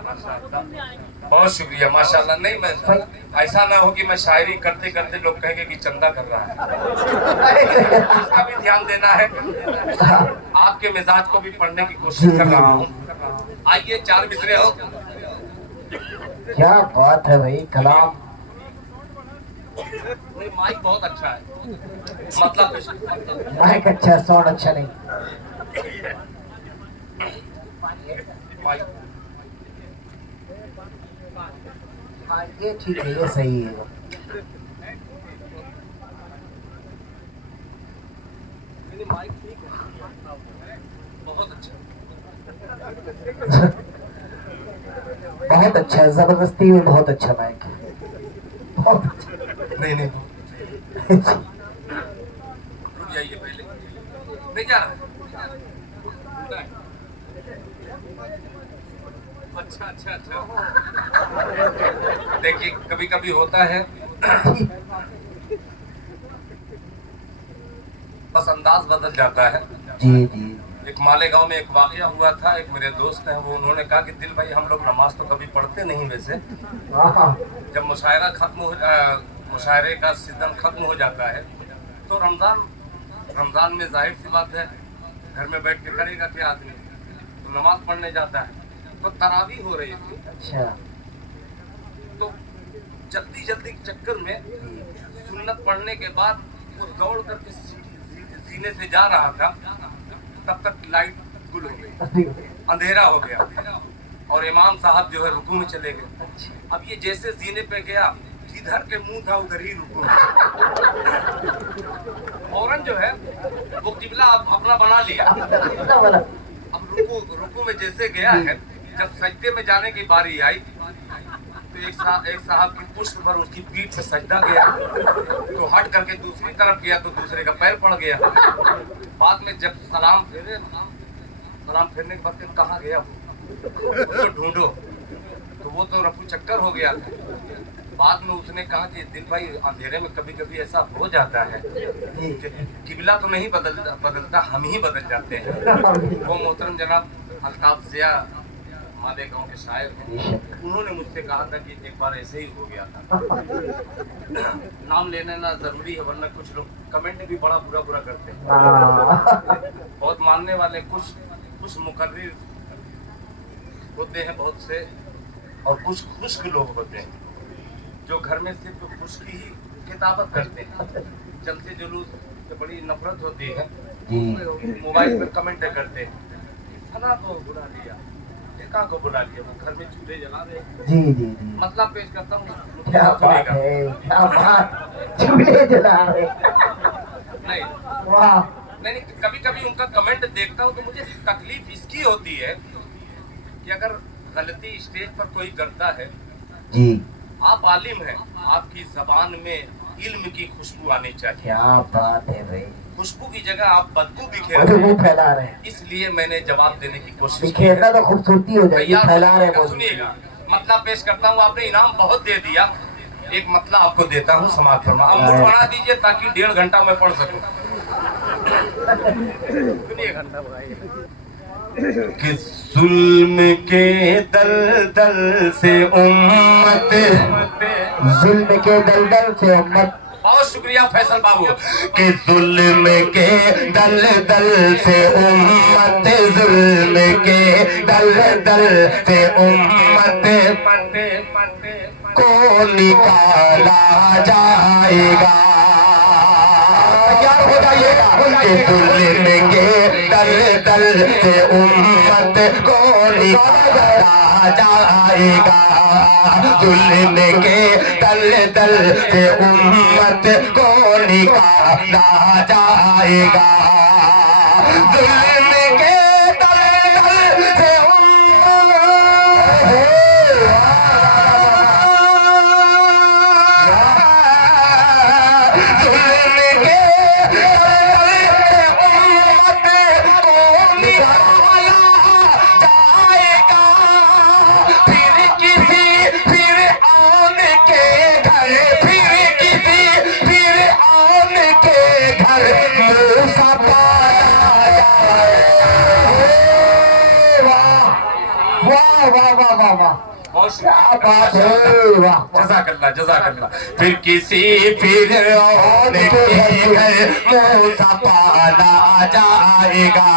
बहुत शुक्रिया, माशाअल्लाह। नहीं मैं ऐसा ना हो कि मैं शायरी करते करते लोग कहेंगे कि चंदा कर रहा है, इसका भी ध्यान देना है। आपके मिजाज को भी पढ़ने की कोशिश कर रहा हूँ। आइए चार मिसरे हो। क्या बात है भाई, कलाम नहीं माइक बहुत अच्छा है, मतलब माइक अच्छा, साउंड अच्छा नहीं, माइक हाँ ये ठीक है, ये सही है। माइक ठीक है, बहुत अच्छा, बहुत अच्छा है, जबरदस्ती में बहुत अच्छा माइक, बहुत अच्छा। नहीं रुक जाइए पहले, नहीं जा रहा, अच्छा, देखिए कभी कभी होता है बस अंदाज बदल जाता है। जी जी, एक मालेगांव में एक वाकया हुआ था, एक मेरे दोस्त हैं, वो उन्होंने कहा कि दिल भाई हम लोग नमाज तो कभी पढ़ते नहीं वैसे, जब मुशायरे का सीजन खत्म हो जाता है तो रमजान में जाहिर सी बात है घर में बैठ के करेगा क्या आदमी, तो नमाज पढ़ने जाता है। तो तरावी हो रही थी, अच्छा, तो जल्दी के चक्कर में सुन्नत पढ़ने के बाद वो दौड़ करके सीने से जा रहा था, तब तक लाइट गुल हो गई, अंधेरा हो गया और इमाम साहब जो है रुकू में चले गए। अब ये जैसे सीने पे गया, जिधर के मुंह था उधर ही रुकू, फौरन जो है वो किबला अपना बना लिया। अब रुकू में जैसे गया है, जब सजदे में जाने की बारी आई तो एक साहब की पुष्ट पर उसकी पीठ पे सजदा गया, तो हट करके दूसरी तरफ गया तो दूसरे का पैर पड़ गया। बाद में जब सलाम फेरने के बाद कहाँ गया उसको ढूंढो, तो वो तो रफू चक्कर हो गया था। बाद में उसने कहा कि दिल भाई अंधेरे में कभी कभी ऐसा हो जाता है कि किबला तो नहीं बदलता हम ही बदल जाते हैं। वो मोहतरम जनाब अल्ताफ ज़िया मालेगांव के शायर हैं, उन्होंने मुझसे कहा था कि एक बार ऐसे ही हो गया था। नाम लेना ना जरूरी है वरना कुछ लोग कमेंट भी बड़ा बुरा करते हैं। बहुत मानने वाले कुछ मुकर्रिर होते हैं बहुत से, और कुछ खुश्क लोग होते हैं जो घर में सिर्फ खुश्की ही किताबत करते हैं। जलसे जुलूस से बड़ी नफरत होती है, मोबाइल पर कमेंट करते हैं फला को बुला लिया, ढेका को बुला लिया, वो घर में चूल्हे जला रहे हैं। जी मतलब पेश करता हूँ, क्या बात है, क्या बात, चूल्हे जला रहे। नहीं वाह, नहीं, कभी कभी उनका कमेंट देखता हूँ तो मुझे तकलीफ इसकी होती है कि अगर गलती स्टेज पर कोई करता है जी, आप आलिम हैं, आपकी जबान में इल्म की खुशबू आनी चाहिए। क्या बात है भाई, खुशबू की जगह आप बदबू बदबू फैला रहे हैं। इसलिए मैंने जवाब देने की कोशिश की। बिखेरना तो खूबसूरती हो जाएगी, फैला रहे हैं। सुनिएगा, मतलब पेश करता हूँ, आपने इनाम बहुत दे दिया, एक मतलब आपको देता हूँ, समाप्त फरमा। अब मुझे बना दीजिए ताकि 1.5 घंटा मैं पढ़ सकूं। सुनिएगा कि जुल्म के दलदल से उम्मत, जुल्म के दलदल से उम्मत, बहुत शुक्रिया फैसल बाबू, कि जुल्म के दलदल से उम्मत, जुल्म के दलदल से उम्मत को निकाला जाएगा। क्या हो जाएगा? कि जुल्म के दलदल से उम्मत को निकाला जाएगा, जुल्म के दलदल से उम्मत को निकाला जाएगा, जुल्म के दलदल से जज़ाकल्लाह। फिर किसी फिरऔन के घर मूसा पाला जाएगा।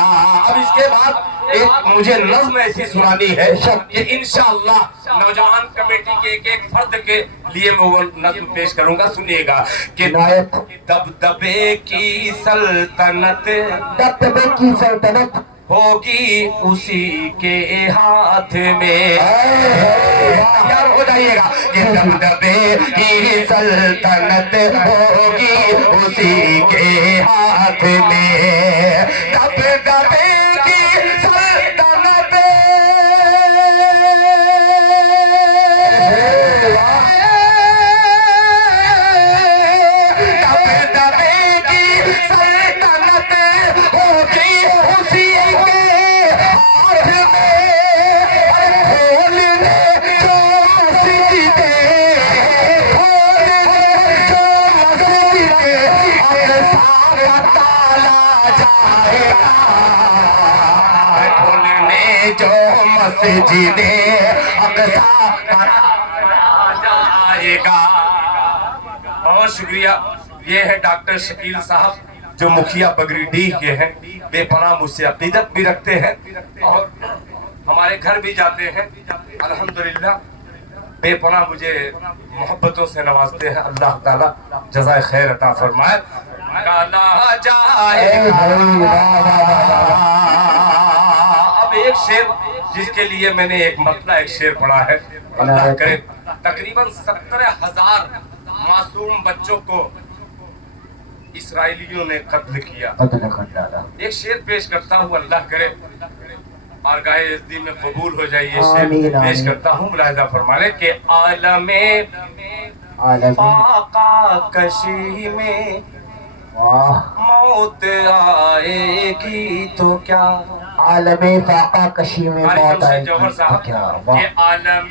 अब इसके बाद एक मुझे नज़्म ऐसी सुनानी है कि इंशाअल्लाह नौजवान कमेटी के एक फर्द के लिए मैं वो नज़्म पेश करूंगा, सुनिएगा कि दबदबे की सल्तनत, दबदबे की सल्तनत होगी उसी के हाथ में। यार हो जाइएगा कि दबदबे की सल्तनत होगी उसी के हाथ में, दबदबे की सल्तनत, दबदबे की सल्तनत होगी उसी जो मस्जिदे अक़सा जाएगा। बहुत शुक्रिया। ये है डॉक्टर शकील साहब जो मुखिया बगरीडीह के हैं, बेपनाह मुझसे अकीदत भी रखते हैं और हमारे घर भी जाते हैं। अल्हम्दुलिल्लाह बेपनाह मुझे मोहब्बतों से नवाजते हैं। अल्लाह ताला जज़ाए खैर अता फरमाए। काला अब एक शेर जिसके लिए मैंने एक मतला एक शेर पढ़ा है, अल्लाह करे तकरीबन 17,000 मासूम बच्चों को इसराइलियों ने कत्ल किया। एक शेर पेश करता हूँ, अल्लाह करे बारगाहे इज़्ज़त में कबूल हो जाए। ये शेर पेश करता हूँ, मुलाहिज़ा फरमाने के आलमे फाका कशी में मौत आएगी तो क्या عالم فاقہ کشی میں قاری موت آئے جمشید جوہر گی صاحب کیا کہ واہ عالم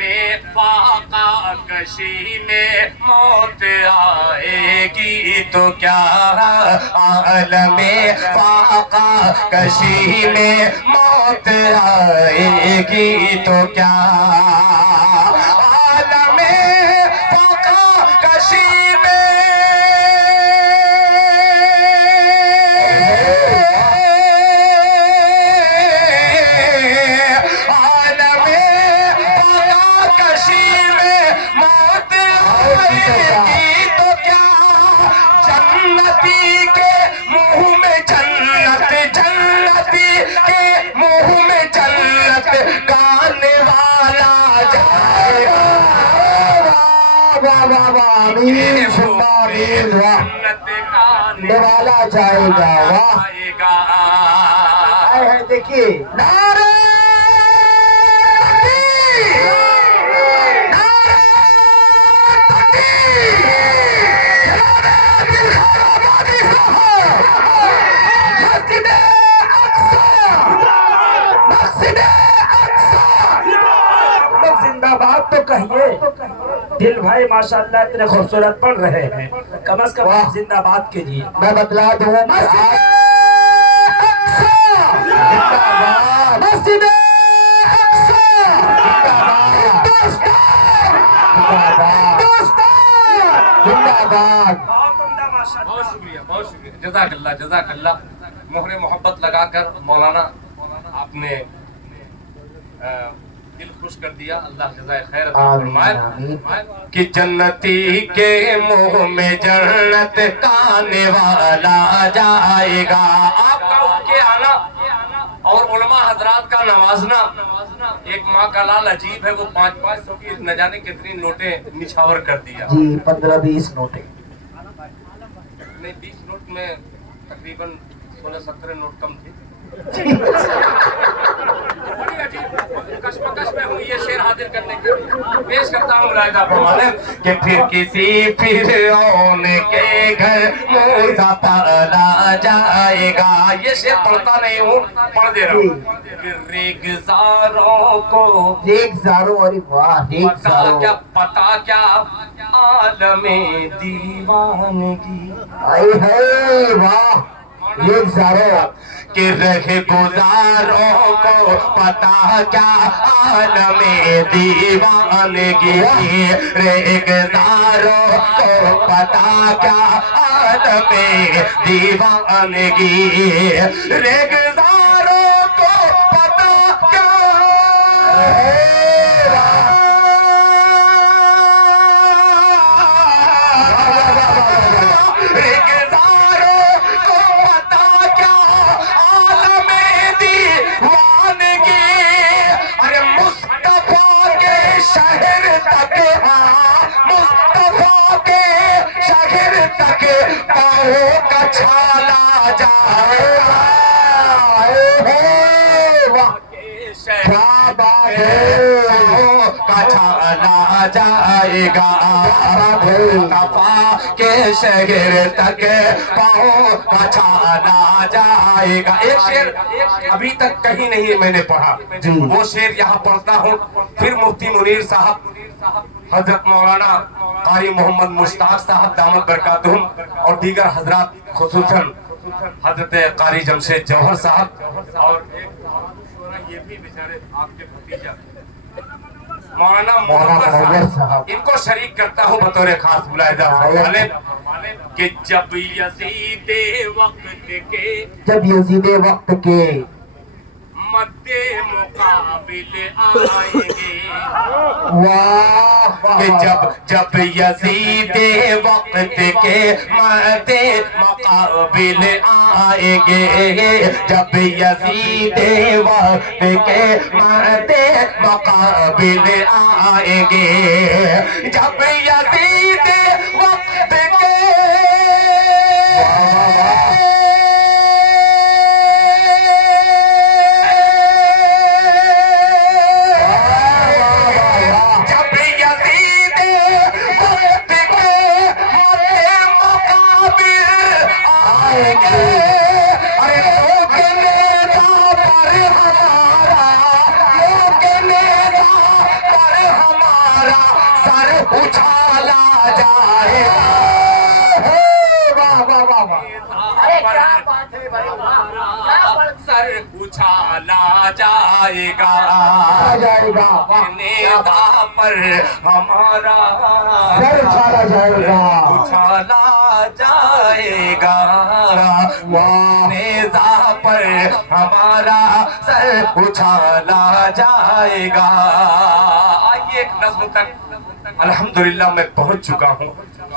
فاقہ کشی میں موت آئے گی تو کیا، عالم فاقہ کشی میں موت آئے گی تو کیا، عالم فاقہ کشی میں آمین ثم آمین واہ نوالا جائے گا واہ ہے دیکھیے نعرہ تکبیر نعرہ تکبیر جناب عبدالخیر آبادی صاحب مسجد اقصی مسجد اقصی لوگ زندہ باد تو کہیے، دل بھائی ماشاءاللہ اتنے خوبصورت پڑھ رہے ہیں، کم از کم آپ زندہ باد کیجیے۔ میں بتلا دوں مسجد اقصی زندہ باد مسجد اقصی زندہ باد دوستان زندہ باد بہت عمدہ ماشاءاللہ۔ بہت شکریہ، بہت شکریہ، جزاک اللہ جزاک اللہ۔ مہر محبت لگا کر مولانا آپ نے دل خوش کر دیا، اللہ جزائے خیر عطا فرمائے کہ جنتی کے منہ میں جنت کانے والا جائے گا۔ آپ کا اٹھ کے آنا اور علماء حضرات کا نوازنا، ایک ماں کا لال عجیب ہے، وہ 500 کی نہ جانے کتنی نوٹیں نچھاور کر دیا۔ جی 15-20 نوٹیں نہیں 20 نوٹ میں تقریباً 16-17 نوٹ کم تھے۔ بڑی عجیب کشمکش میں ہوں یہ شعر حاضر کرنے کے لیے پیش کرتا ہوں ملاحظہ فرمائیں کہ پھر کسی فرعون کے گھر موسیٰ پالا جائے گا۔ یہ شعر پڑھتا نہیں ہوں، پڑھ دے رہا ہوں کہ ریگزاروں کو ریگزاروں اور واہ ریگزاروں پتا کیا عالم دیوانگی، آئے ہے واہ ریگزاروں کہ رہ گزاروں کو پتا کیا عالم دیوانگی، ریگزاروں کو پتا کیا عالم دیوانگی، ریگزاروں کو پتا کیا چھالا جائے چھالا جائے گا، کفا کے شہر تک پاؤں کا چھالا جائے گا۔ ایک شعر ابھی تک کہیں نہیں میں نے پڑھا، وہ شعر یہاں پڑھتا ہوں۔ پھر مفتی منیر صاحب، حضرت مولانا قاری محمد مشتاق صاحب دامت برکاتہم اور دیگر حضرات، خصوصاً حضرت قاری جمشید جوہر صاحب اور یہ بھی بیچارے آپ کے بھتیجا مولانا منور صاحب، ان کو شریک کرتا ہوں بطور خاص ملاحظہ فرمائیں کہ جب یزید وقت کے مد مقابل آئیں گے، کہ جب یزید وقت کے مد مقابل آئیں گے، جب یزید وقت کے مد مقابل آئیں گے، جب یزید وقت کے ارے सर उछाला जाएगा। वाह वाह वाह वाह, अरे क्या बात है भाई, सर उछाला जाएगा, आ जाएगा, नेता पर हमारा सर उछाला जाएगा, उछाला जाएगा, नेता पर हमारा सर उछाला जाएगा। आइए एक नज़्म तक अल्हम्दुलिल्लाह मैं पहुंच चुका हूं,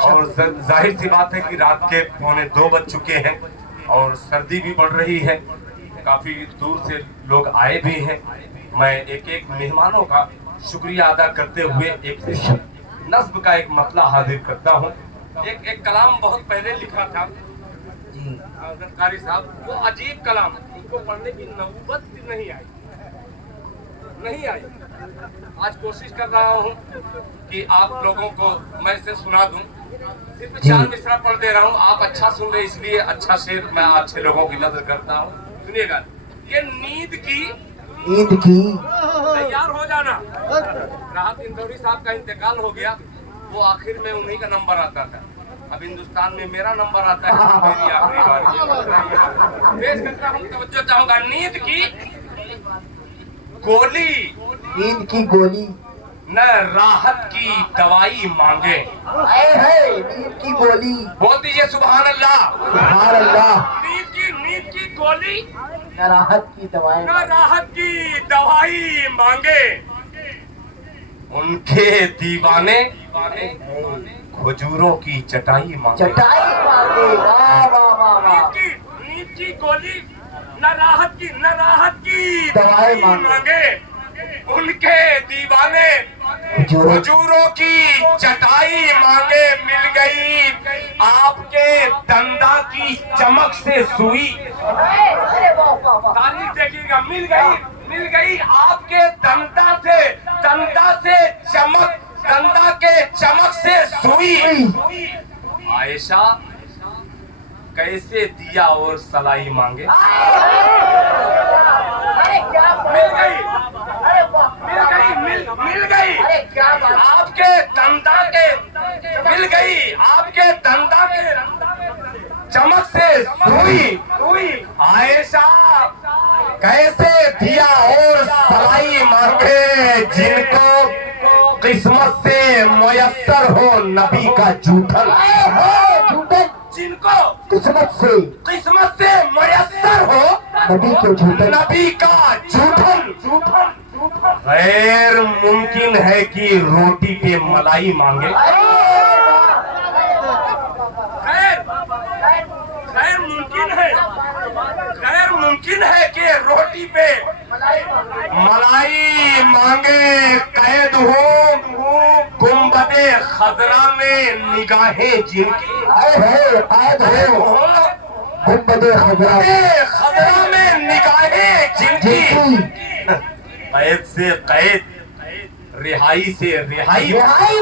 और जाहिर सी बात है कि रात के 1:45 बज चुके हैं और सर्दी भी बढ़ रही है, काफी दूर से लोग आए भी हैं। मैं एक एक मेहमानों का शुक्रिया अदा करते हुए एक नज्म का एक मतला हाजिर करता हूँ। एक कलाम बहुत पहले लिखा था कारी साहब, वो अजीब कलाम, उसको पढ़ने की नौबत भी नहीं आई। आज कोशिश कर रहा हूँ कि आप लोगों को मैं इसे सुना दूं, सिर्फ 4 मिसरा पढ़ दे रहा हूँ, आप अच्छा सुन रहे इसलिए अच्छा शेर मैं अच्छे लोगों की नजर करता हूँ। सुनिएगा, ये नींद की तैयार हो जाना। राहत इंदौरी साहब का इंतकाल हो गया, वो आखिर में उन्हीं का नंबर आता था, अब हिंदुस्तान में मेरा नंबर आता है, मेरी आखिरी बार पेश करता हूँ, तवज्जो चाहूंगा। नींद की गोली, नींद की गोली न राहत की दवाई मांगे। नींद की गोली, बोल दीजिए सुभान अल्लाह। सुभान अल्लाह। नींद की गोली न राहत की दवाई, न राहत की दवाई मांगे, उनके दीवाने खजूरों की चटाई मांगे। चटाई मांगे, वाह वाह वाह वाह। नींद की गोली न राहत की दवाई मांगे, उनके दीवाने खजूरों की चटाई मांगे। मिल गई आपके दंदा की चमक से सुई, तारीफ देखिएगा, मिल गई आपके दंदा से चमक, दंदा के चमक से सुई। आयशा कैसे दिया और सलाई मांगे। मिल गई आपके दंदा के, मिल गई आपके दंदा के चमक से सुई। आयशा कैसे दिया और सलाई मांगे, जिनको किस्मत से मुयस्सर हो नबी का जूठन। जिनको किस्मत से मुयस्सर हो नबी का जूठन। गैर मुमकिन है कि रोटी पे मलाई मांगे। गैर मुमकिन है कि रोटी पे मलाई मांगे। कैद हो गुंबदे खजरा में निगाहें जिनकी, कैद हो गुंबदे खजरा में निगाहें जिनकी। कैद से कैद, रिहाई से रिहाई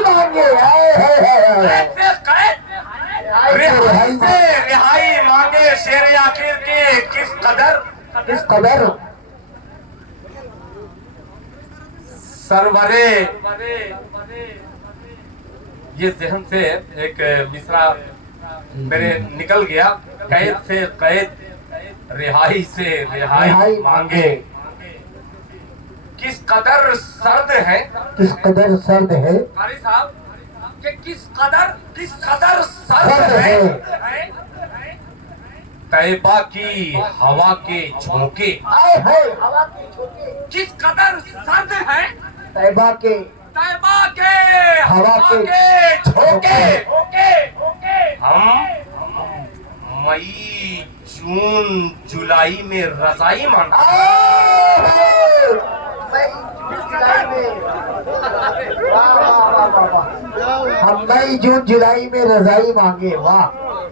मांगे, कैद से कैद, रिहाई से रिहाई मांगे। शेर आखिर के किस कदर सरवरे, ये जहन से एक मिसरा मेरे निकल गया। कैद से कैद, रिहाई से रिहाई मांगे। किस कदर सर्द है कारी साहब, कि किस कदर सर्द है तैबा की हवा के झोंके। किस कदर सर्द है तैबा के हवा के झोंके। हम मई जून जुलाई में रजाई मांगते। हम मई जून जुलाई में रजाई मांगे। वाह,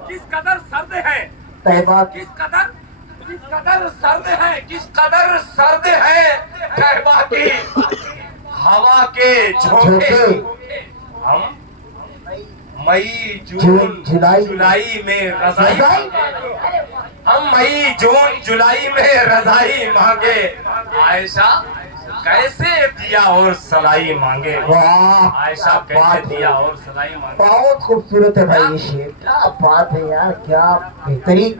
किस कदर सर्द है तैबा, किस कदर सर्द है तैबा की हवा के झोंके। हम मई जून जुलाई में रजाई, हम मई जून जुलाई में रजाई मांगे। आयशा कैसे दिया और सलाई मांगे, वाह आयशा क्या बात कैसे है। दिया और सलाई मांगे। बहुत खूबसूरत है भाई ये शेर, क्या बात है यार, क्या बेहतरीन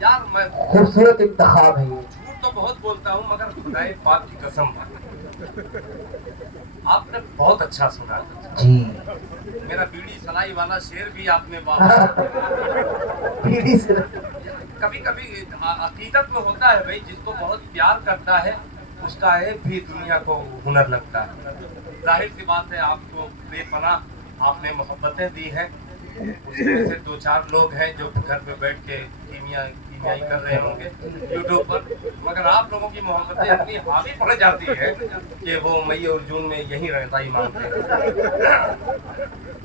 यार मैं खूबसूरत इंतखाब है ये। झूठ तो बहुत बोलता हूँ मगर खुदाए पाक की कसम, आपने बहुत अच्छा सुना। जी मेरा बीड़ी सलाई वाला शेर भी आपने वाह। पीढ़ी से कभी कभी अकीदत में होता है भाई, जिसको बहुत प्यार करता है उसका है भी दुनिया को हुनर लगता है। जाहिर सी बात है, आपको बेपनाह आपने मोहब्बतें दी हैं, उसमें से 2-4 लोग हैं जो घर पे बैठ के कीमियाई कर रहे होंगे यूट्यूब पर, मगर आप लोगों की मोहब्बतें इतनी हावी पड़ जाती है कि वो मई और जून में यहीं रहता ही मांगते हैं।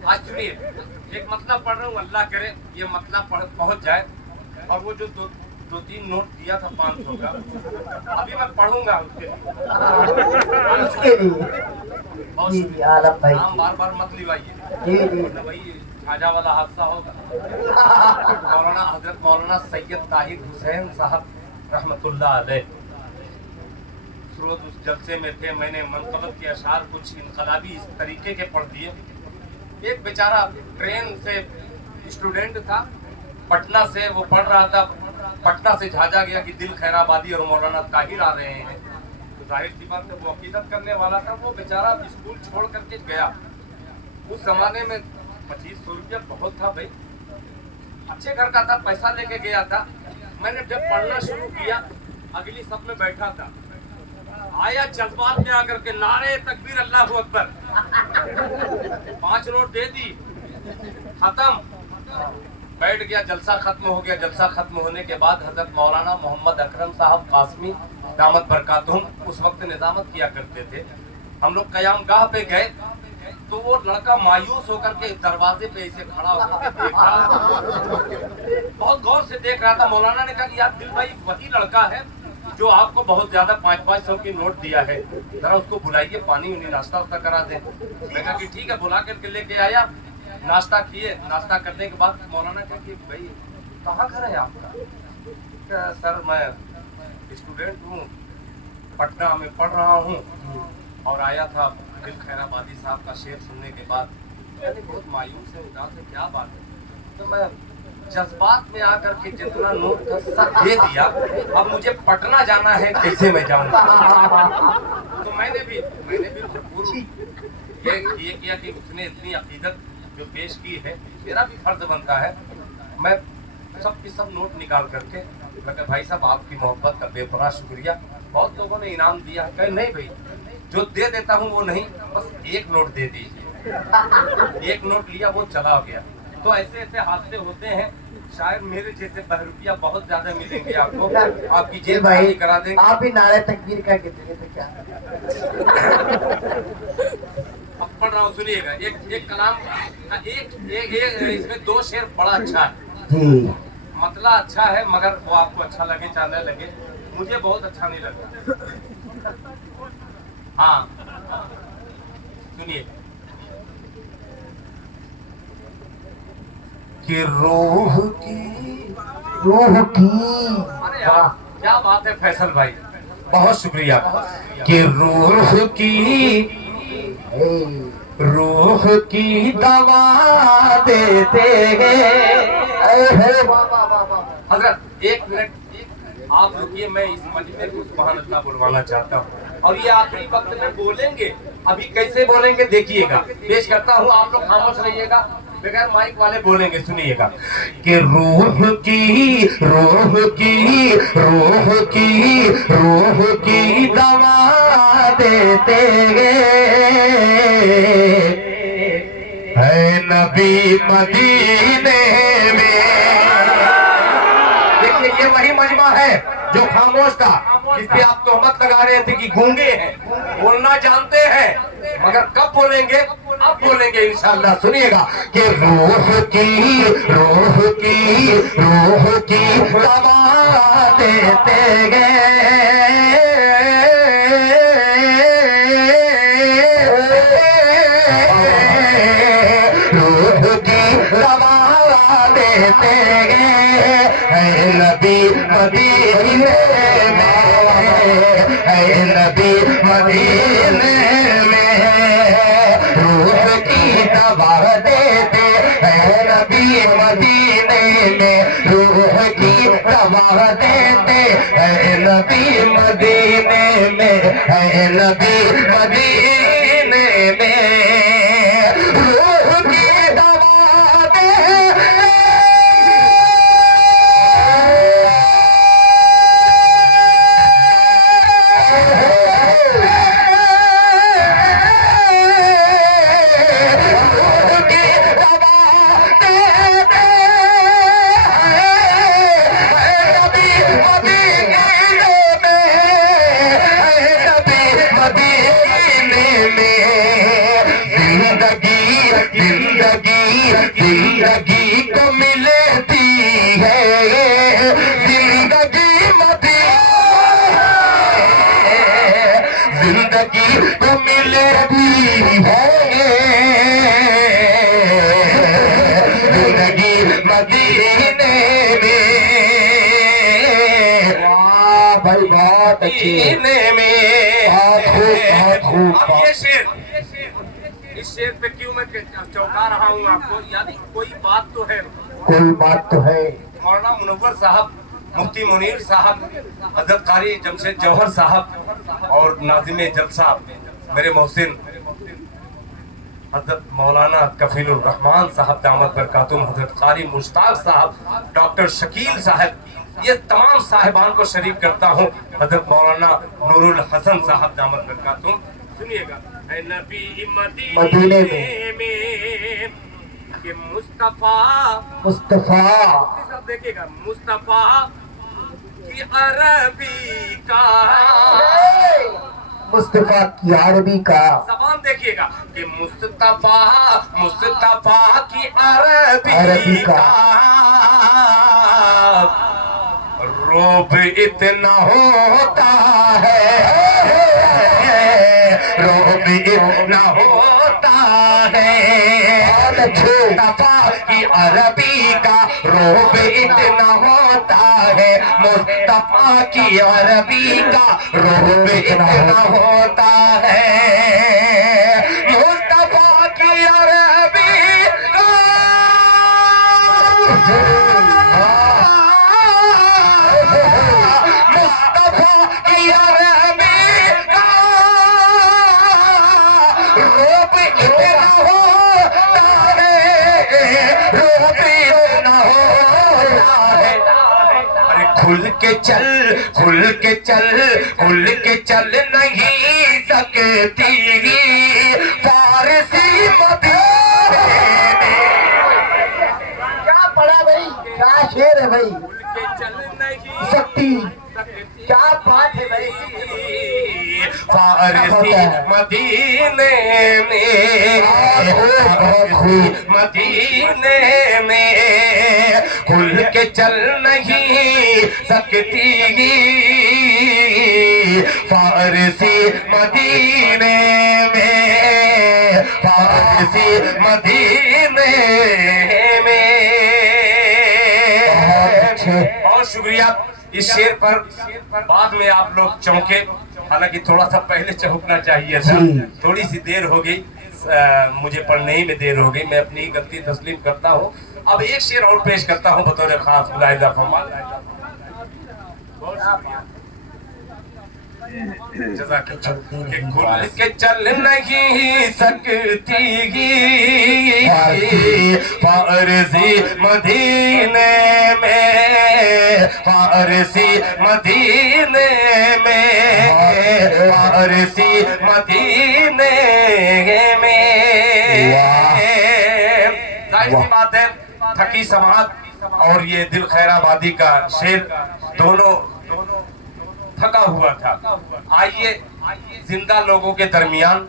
आज सुनिए, एक मतलब पढ़ रहा हूँ, अल्लाह करे ये मतलब पहुंच जाए। और वो जो 2-3 नोट दिया था 500 का, अभी मैं पढ़ूंगा उसके लिए। बहुत जी जी आलम भाई नाम बार बार मत लिवाइए, जी जी वरना वही खाजा वाला हादसा होगा। मौलाना सैयद ताहिर हुसैन साहब रहमतुल्लाह अलैह रोज उस जलसे में थे। मैंने मनकबत के अशार कुछ इनकलाबी इस तरीके के पढ़ दिए। एक बेचारा ट्रेन से स्टूडेंट था, पटना से वो पढ़ रहा था, पटना से झाझा गया कि दिल खैराबादी और मौलाना ताहिर आ रहे हैं। तो जाहिर सी बात है वो अकीदत करने वाला था, वो बेचारा स्कूल छोड़ करके गया। उस जमाने में 2500 रुपया बहुत था भाई, अच्छे घर का था, पैसा लेके गया था। मैंने जब पढ़ना शुरू किया, अगली सब में बैठा था, आया जज्बात में आकर के नारे तकबीर अल्लाहू अकबर, 5 नोट दे दी, खत्म, बैठ गया। जलसा खत्म हो गया। जलसा खत्म होने के बाद हजरत मौलाना मोहम्मद अकरम साहब कासमी दामत बरकातुहुम उस वक्त निजामत किया करते थे। हम लोग कयामगाह पे गए तो वो लड़का मायूस होकर के दरवाजे पे ऐसे खड़ा होकर के देख रहा था, बहुत गौर से देख रहा था। मौलाना ने कहा कि यार दिल भाई वही लड़का है जो आपको बहुत ज्यादा 500 की नोट दिया है, जरा उसको बुलाइए, पानी उन्हें नाश्ता वास्ता करा दे। मैं कहा कि ठीक है, बुला करके लेके आया। नाश्ता किए, नाश्ता करने के बाद मौलाना कहा कि भाई कहाँ घर है आपका? क्या सर मैं स्टूडेंट हूँ, पटना में पढ़ रहा हूँ और आया था दिल खैराबादी साहब का शेर सुनने के बाद। यानी बहुत मायूस है, उदास है, क्या बात है? तो मैं जज्बात में आकर के जितना नोट था सब दे दिया। अब मुझे पटना जाना है, कैसे मैं जाऊंगा? तो मैंने भी भरपूर ये किया कि उसने इतनी अकीदत जो पेश की है, मेरा भी फर्ज बनता है मैं सब की सब नोट निकाल करके मैं भाई साहब आपकी मोहब्बत का बेपनाह शुक्रिया, बहुत लोगों ने इनाम दिया है। कहे नहीं भाई, जो दे देता हूँ वो नहीं, बस 1 नोट दे दीजिए। 1 नोट लिया, वो चला गया। तो ऐसे ऐसे हादसे होते हैं। शायद मेरे जैसे बहरूपिया बहुत ज्यादा मिलेंगे आपको, आपकी जेब खाली करा देंगे। आप ही नारे तकबीर का कहते तो क्या? अब पढ़ रहा हूँ, सुनिएगा। एक कलाम, एक इसमें 2 शेर बड़ा अच्छा है जी, मतला अच्छा है, मगर वो आपको अच्छा लगे चाहे न लगे, मुझे बहुत अच्छा नहीं लगता। हाँ सुनिए कि रूह की अरे यार क्या बात है फैसल भाई, बहुत शुक्रिया। कि रूह की दवा देते हैं। हजरत 1 मिनट आप रुकिए, मैं इस मजमे को सुभान अल्लाह बुलवाना चाहता हूँ और ये आखिरी वक्त में बोलेंगे। अभी कैसे बोलेंगे देखिएगा, पेश करता हूँ, आप लोग खामोश रहिएगा, बगैर माइक वाले बोलेंगे। सुनिएगा कि रूह की दवा देते है नबी मदीने में। देखिए ये वही मजमा है जो खामोश था, जिस पे आप तोहमत लगा रहे थे कि गूंगे हैं, बोलना जानते हैं, मगर कब बोलेंगे? अब बोलेंगे इंशाअल्लाह। सुनिएगा कि रूह की दवा देते नबी मदीने में, नबी مدینے میں روح کی دوا دیتے اے نبی مدینے میں روح کی دوا دیتے اے نبی مدینے میں اے نبی مدینے میں روح کی دوا زندگی کو ملتی ہے زندگی زندگی کو ملتی ہے زندگی مدینے میں واہ بھائی بہت اچھی میں بہت خوب اب یہ شعر اس شعر پہ کیوں میں چوکا رہا ہوں آپ کو، یعنی کوئی بات تو ہے، کوئی بات تو ہے۔ مولانا منور صاحب، مفتی منیر صاحب، حضرت قاری جمشید جوہر صاحب اور ناظم جلسہ میرے محسن حضرت مولانا کفیل الرحمان صاحب دامت برکاتہم، حضرت قاری مشتاق صاحب، ڈاکٹر شکیل صاحب، یہ تمام صاحبان کو شریک کرتا ہوں، حضرت مولانا نور الحسن صاحب دامت برکاتہم۔ سنیے گا، اے نبی مدینے میں کہ مصطفیٰ سب دیکھیے گا، مصطفیٰ کی عربی کا مصطفیٰ کی عربی کا زبان دیکھیے گا کہ مصطفیٰ کی عربی کا روب اتنا ہوتا ہے، روب اتنا ہوتا ہے، مصطفیٰ کی عربی کا روب اتنا ہوتا ہے، مصطفیٰ کی عربی کا روب اتنا ہوتا ہے، مصطفیٰ کی عربی مصطفیٰ کی عربی کا روب اتنا ہوتا ہے، روب اتنا ہوتا ہے۔ ارے کھل کے چل نہیں سکتی فارسی مدینے میں۔ کیا پڑھا بھائی، کیا شعر ہے بھائی، سکتی کیا بات ہے بھائی، فارسی مدینے میں، مدینے میں کھل کے چل نہیں سکتی فارسی مدینے میں، فارسی مدینے میں۔ بہت شکریہ۔ اس شعر پر بعد میں آپ لوگ چونکے، حالانکہ تھوڑا سا پہلے چونکنا چاہیے تھا، تھوڑی سی دیر ہو گئی، مجھے پڑھنے ہی میں دیر ہو گئی، میں اپنی غلطی تسلیم کرتا ہوں۔ اب ایک شعر اور پیش کرتا ہوں بطور خاص ملاحظہ فرمان۔ جزاک اللہ۔ کہ کھل کے چل نہیں سکتی فارسی مدینے میں، فارسی مدینے میں، فارسی مدینے میں۔ ظاہر سی بات ہے، تھکی سماعت اور یہ دل خیر آبادی کا شعر دونوں تھکا ہوا تھا۔ آئیے زندہ لوگوں کے درمیان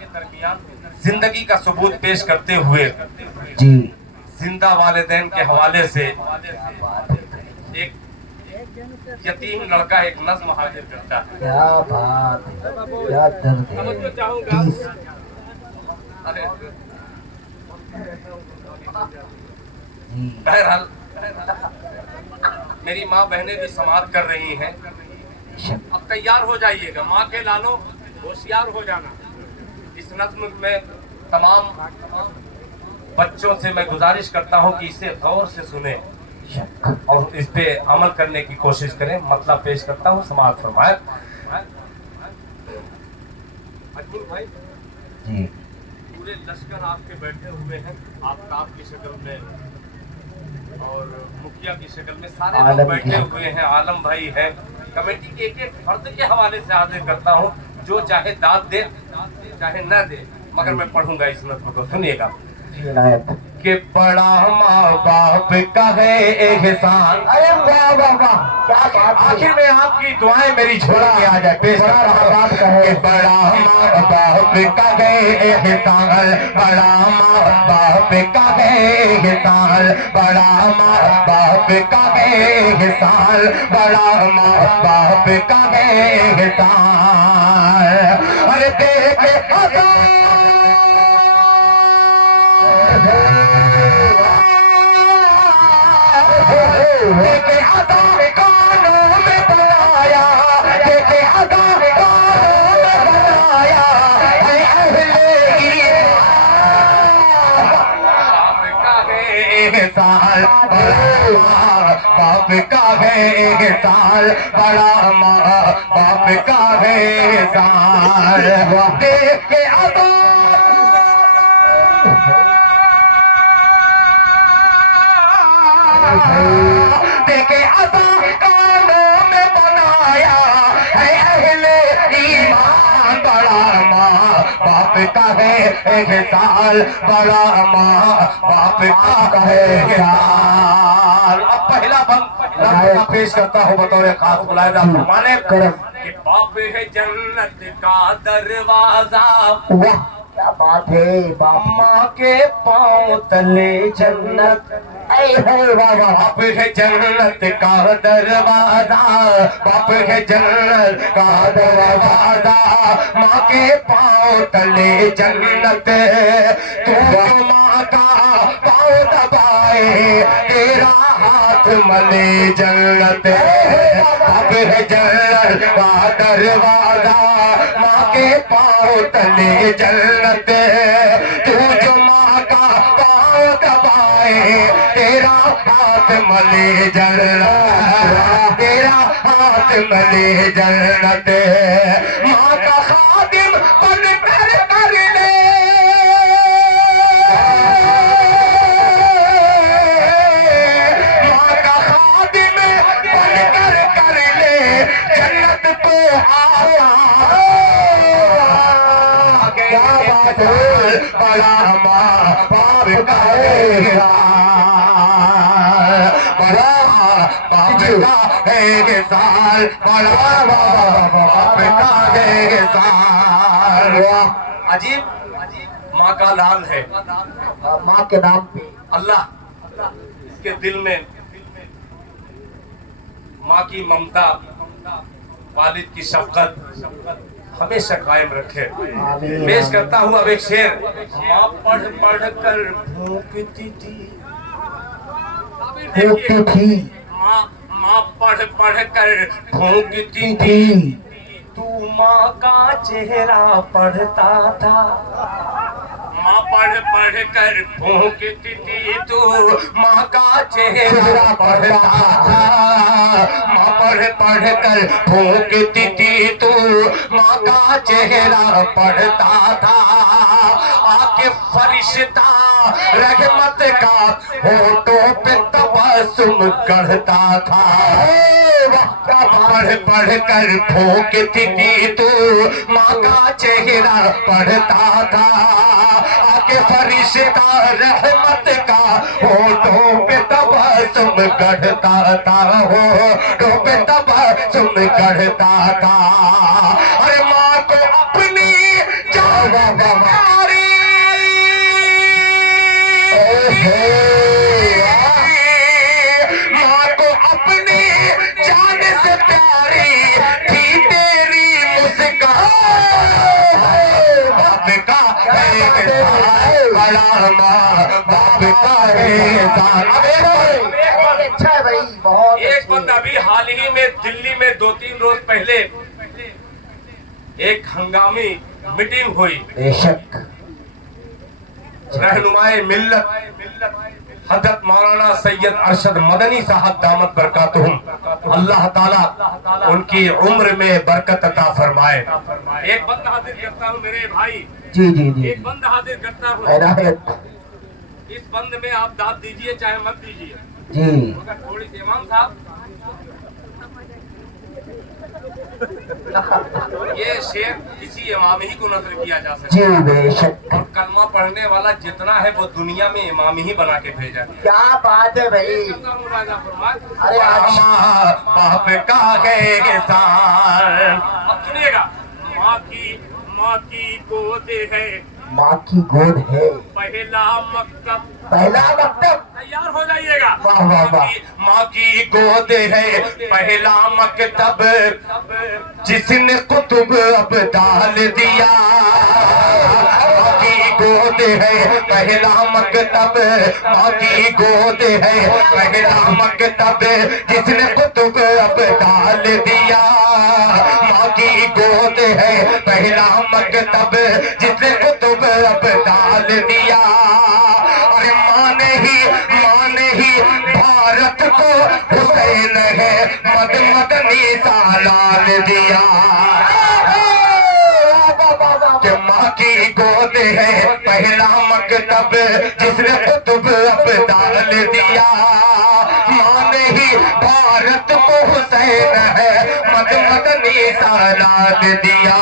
زندگی کا ثبوت پیش کرتے ہوئے زندہ والدین کے حوالے سے ایک یتیم لڑکا ایک نظم حاضر کرتا ہے۔ کیا بات ہے، کیا درد ہے۔ بہرحال میری ماں بہنیں بھی سماعت کر رہی ہیں، اب تیار ہو جائیے گا، ماں کے لالوں होशियार हो जाना। इस नज्म में तमाम बच्चों से मैं गुजारिश करता हूँ कि इसे गौर से सुने और इस पे अमल करने की कोशिश करें। मतलब पेश करता हूँ, समाअत फरमाए। अजमल भाई जी, पूरे लश्कर आपके बैठे हुए हैं, आफ्ताब की शक्ल में और मुखिया की शक्ल में सारे लोग बैठे हुए हैं। आलम भाई है। कमेटी के एक एक फर्द के हवाले से हाजिर करता हूँ, जो चाहे दाद दे चाहे न दे, मगर मैं पढ़ूंगा इस नज़्म को, सुनिएगा। कि बड़ा माँ बाप का है एहसान। अरे वाह वाह वाह, क्या बात है। आखिर में आपकी दुआएं मेरी छोड़ के आ जाए। पेश करता हूँ कि बड़ा माँ बाप का है एहसान, बड़ा माँ बाप का है एहसान, बड़ा माँ बाप का है एहसान, बड़ा माँ बाप का है एहसान। अरे देख देखे अदा कानों में बनाया, देखे अदा कानों में बनाया, अहले एहसान, बाप का है एहसान, बड़ा माँ बाप का है एहसान। देख के अदा देखे अदा कानों में बनाया है अहले ईमान, बड़ा माँ बाप का है एहसान, बड़ा माँ बाप का है एहसान। अब पहला बंद पेश करता हूँ बतौर खास बुलाया फरमाने कि बाप है जन्नत का दरवाजा। वाह, क्या बात है। बाप माँ के पाँव तले जन्नत, बाप है जन्नत का दरवाजा, बाप है जन्नत का दरवाजा, माँ के पाँव तले जन्नत। तू माँ का पाँव दबाए तेरा हाथ मले जन्नत। बाप है जन्नत का दरवाजा, माँ के पाँव तले जन्नत। तू जो माँ का पाँव दबाए तेरा हाथ मले जन्नत, तेरा हाथ मले जन्नत। माँ का खादिम बन कर कर ले, माँ का खादिम बन कर ले जन्नत को आया। क्या बात है, बड़ा माँ बाप का बड़ा बाप का है साल, बड़ा बाप का है साल। अजीब माँ का लाल है, माँ के नाम पे अल्लाह इसके दिल में माँ की ममता, वालिद की शफकत हमेशा कायम रखे। पेश करता हूँ अब एक शेर। माँ पढ़ पढ़ कर भूखती थी, माँ पढ़ पढ़ कर भूखती थी, तू माँ का चेहरा पढ़ता था। माँ पढ़ पढ़ कर भूखती थी, तू माँ का चेहरा पढ़ता था। माँ पढ़ पढ़ कर भूखती थी, तू माँ का चेहरा पढ़ता था। आके फरिश्ता रहमत का होठों पे तबस्सुम करता था। पढ़ पढ़ कर भूखती थी, तू माँ का चेहरा पढ़ता था। आके फरिश्ता रहमत का होठों पे तबस्सुम करता था, होठों पे तबस्सुम करता था। अरे माँ को अपनी जान प्यारी, माँ को अपनी जान से प्यारी थी तेरी मुस्कान। बाप का है बड़ा माँ बाप का है। अच्छा है भाई, बहुत एक बंदा अभी हाल ही में दिल्ली में 2-3 रोज पहले एक हंगामी मीटिंग हुई। बेशक रहनुमाए मिल्लत हजरत मौलाना सैयद अरशद मदनी साहब दामत बरकातुहुम, अल्लाह ताला उनकी उम्र में बरकत अता फरमाए। एक बंद हाजिर करता हूँ मेरे भाई, जी जी जी, एक बंद हाजिर करता हूँ। इनायत इस बंद में आप दाद दीजिए चाहे मत दीजिए, जी। मगर थोड़ी सी इमाम साहब ये शेर किसी इमाम ही को नजर किया जा सकता जी है। बेशक, और कलमा पढ़ने वाला जितना है वो दुनिया में इमाम ही बना के भेजा है। क्या बात है भाई। अरे आज बाप का है सार। अब सुनिएगा, माँ की गोद है, माँ की गोद है, पहला मकतब, पहला मकतब। तैयार हो जाइएगा। वाह वाह वाह। माँ की गोद है पहला मकतब, जिसने कुतुब अब डाल दिया। माँ की गोद है पहला मकतब, माँ की गोद है पहला मकतब, जिसने कुतुब अब डाल दिया। माँ की गोद है पहला मकतब, जिसने कुतुब अब डाल दिया। अरे माँ ने ही भारत को हुसैन है मदनी सालाल दिया। कि माँ की गोद है पहला मकतब, जिसने कुतुब अब डाल दिया। माँ ने ही भारत को हुसैन है मदनी सालाल दिया।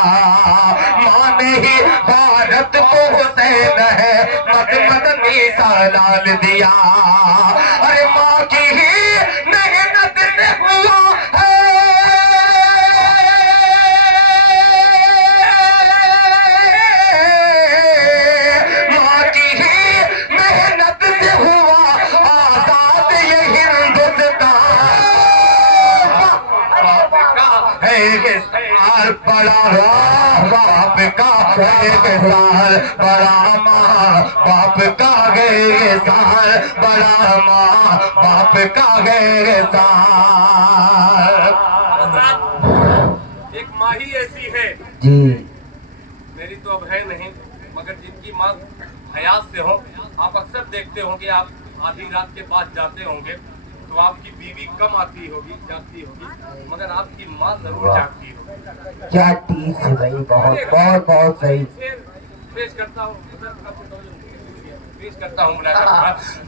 माँ ने ही भारत को हुसैन है मदनी सालाल दिया। अरे माँ की ही मेहनत से हुआ है, माँ की ही मेहनत से हुआ आजाद ये हिंदुस्तान। है साल बड़ा बाप का है साल बड़ा, माँ बाप का है साल बड़ा, माँ बाप का है साल। एक माँ ही ऐसी है, जी मेरी तो अब है नहीं, मगर जिनकी माँ हयात से हो, आप अक्सर देखते होंगे, आप आधी रात के पास जाते होंगे तो आपकी बीवी कम आती होगी, जागती होगी, मगर आपकी माँ जरूर जागती होगी। क्या टीस है भाई, बहुत बहुत बहुत सही। पेश करता हूँ, पेश करता हूँ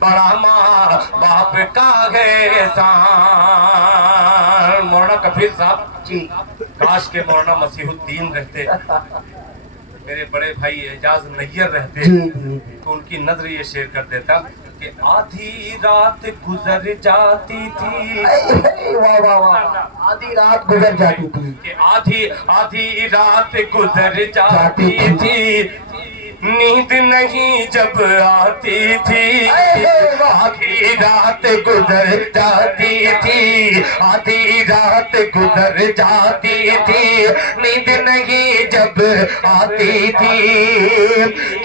बड़ा माँ बाप का है सान। मौलाना कफील साहब जी काश के मौलाना मसीहुद्दीन रहते, मेरे बड़े भाई एजाज नैयर रहते, जी जी, तो उनकी नजर ये शेर कर देता कि आधी रात गुजर जाती थी। वाह वाह वाह। आधी रात गुजर जाती थी, कि आधी रात गुजर जाती थी, नींद नहीं जब आती थी। आधी रात गुजर जाती थी, आधी रात गुजर जाती थी, नींद नहीं जब आती थी।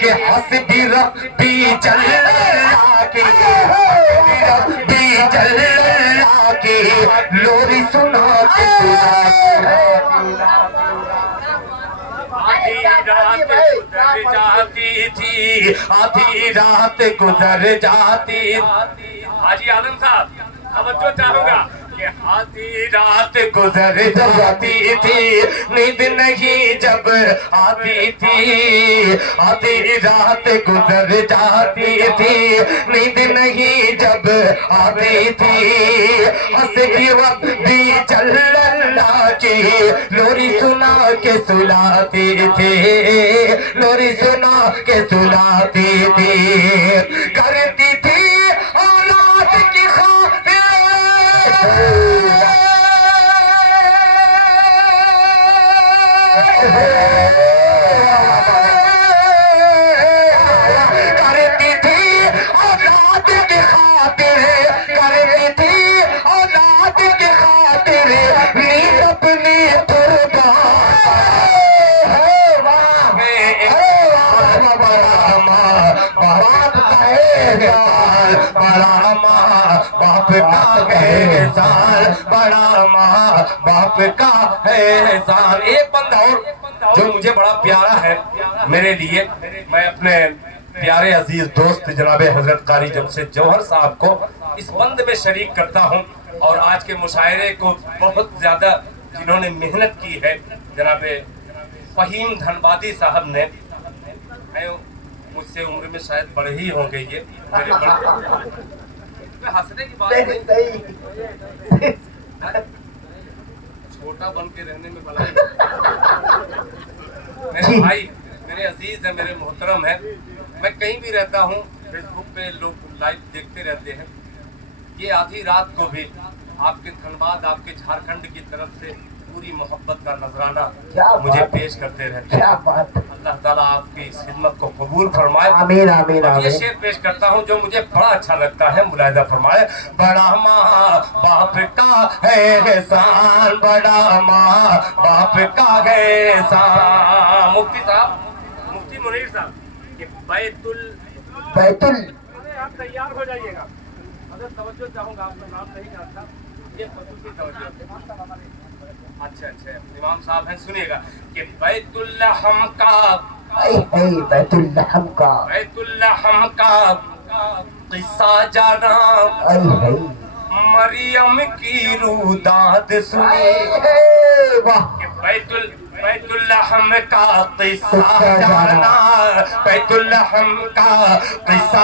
कि हस्बी रब्बी जल्ला की, रब्बी जल्ला की लोरी सुना के आधी रात गुजर जाती थी, आधी रात गुजर जाती। हाजी आलम साहब तवज्जो चाहूंगा कि आधी रात गुजर जाती थी, नींद नहीं जब आती थी। आधी रात गुजर जाती थी, नींद नहीं जब आती थी। हंसती वक्त भी जल्ला की लोरी सुना के सुलाते थे, लोरी सुना के सुलाते थे। करती थी औलाद की खातिर, करती थी औलाद की खातिर, करती थी औलाद की खातिर नींद अपनी बड़ा माँ बाप باپ کا احسان بڑا ماں باپ کا احسان. ایک بندہ اور جو مجھے بڑا پیارا ہے میرے لیے, میں اپنے پیارے عزیز دوست جناب حضرت قاری جمشید جوہر صاحب کو اس بند میں شریک کرتا ہوں, اور آج کے مشاعرے کو بہت زیادہ جنہوں نے محنت کی ہے جناب فہیم دھنبادی صاحب نے, مجھ سے عمر میں شاید بڑے ہی ہوں گے یہ, ہنسنے کی بات نہیں, چھوٹا بن کے رہنے میں بھلا میرے بھائی میرے عزیز ہیں, میرے محترم ہیں. میں کہیں بھی رہتا ہوں, فیس بک پہ لوگ لائیو دیکھتے رہتے ہیں. یہ آدھی رات کو بھی آپ کے دھنباد, آپ کے جھارکھنڈ کی طرف سے پوری محبت کا نذرانہ مجھے پیش کرتے رہتے ہیں. اللہ تعالیٰ آپ کی اس خدمت کو قبول فرمائے. آمین آمین یہ آمین. شعر پیش کرتا ہوں جو مجھے بڑا اچھا لگتا ہے, ملاحظہ فرمائے. بڑا ماں باپ کا احسان, بڑا ماں باپ کا احسان. مفتی صاحب, مفتی منیر صاحب, کہ بیت آپ تیار ہو جائیے گا. اگر توجہ چاہوں گا, آپ کا نام نہیں جانتا, یہ خصوصی توجہ. اچھا اچھا, امام صاحب ہیں, سنیے گا کہ بیت اللحم کا بیت اللحم کا بیت اللحم کا قصہ جانا, مریم کی روداد سنی. کہ بیت اللحم کا قصہ جانا, بیت اللحم کا قصہ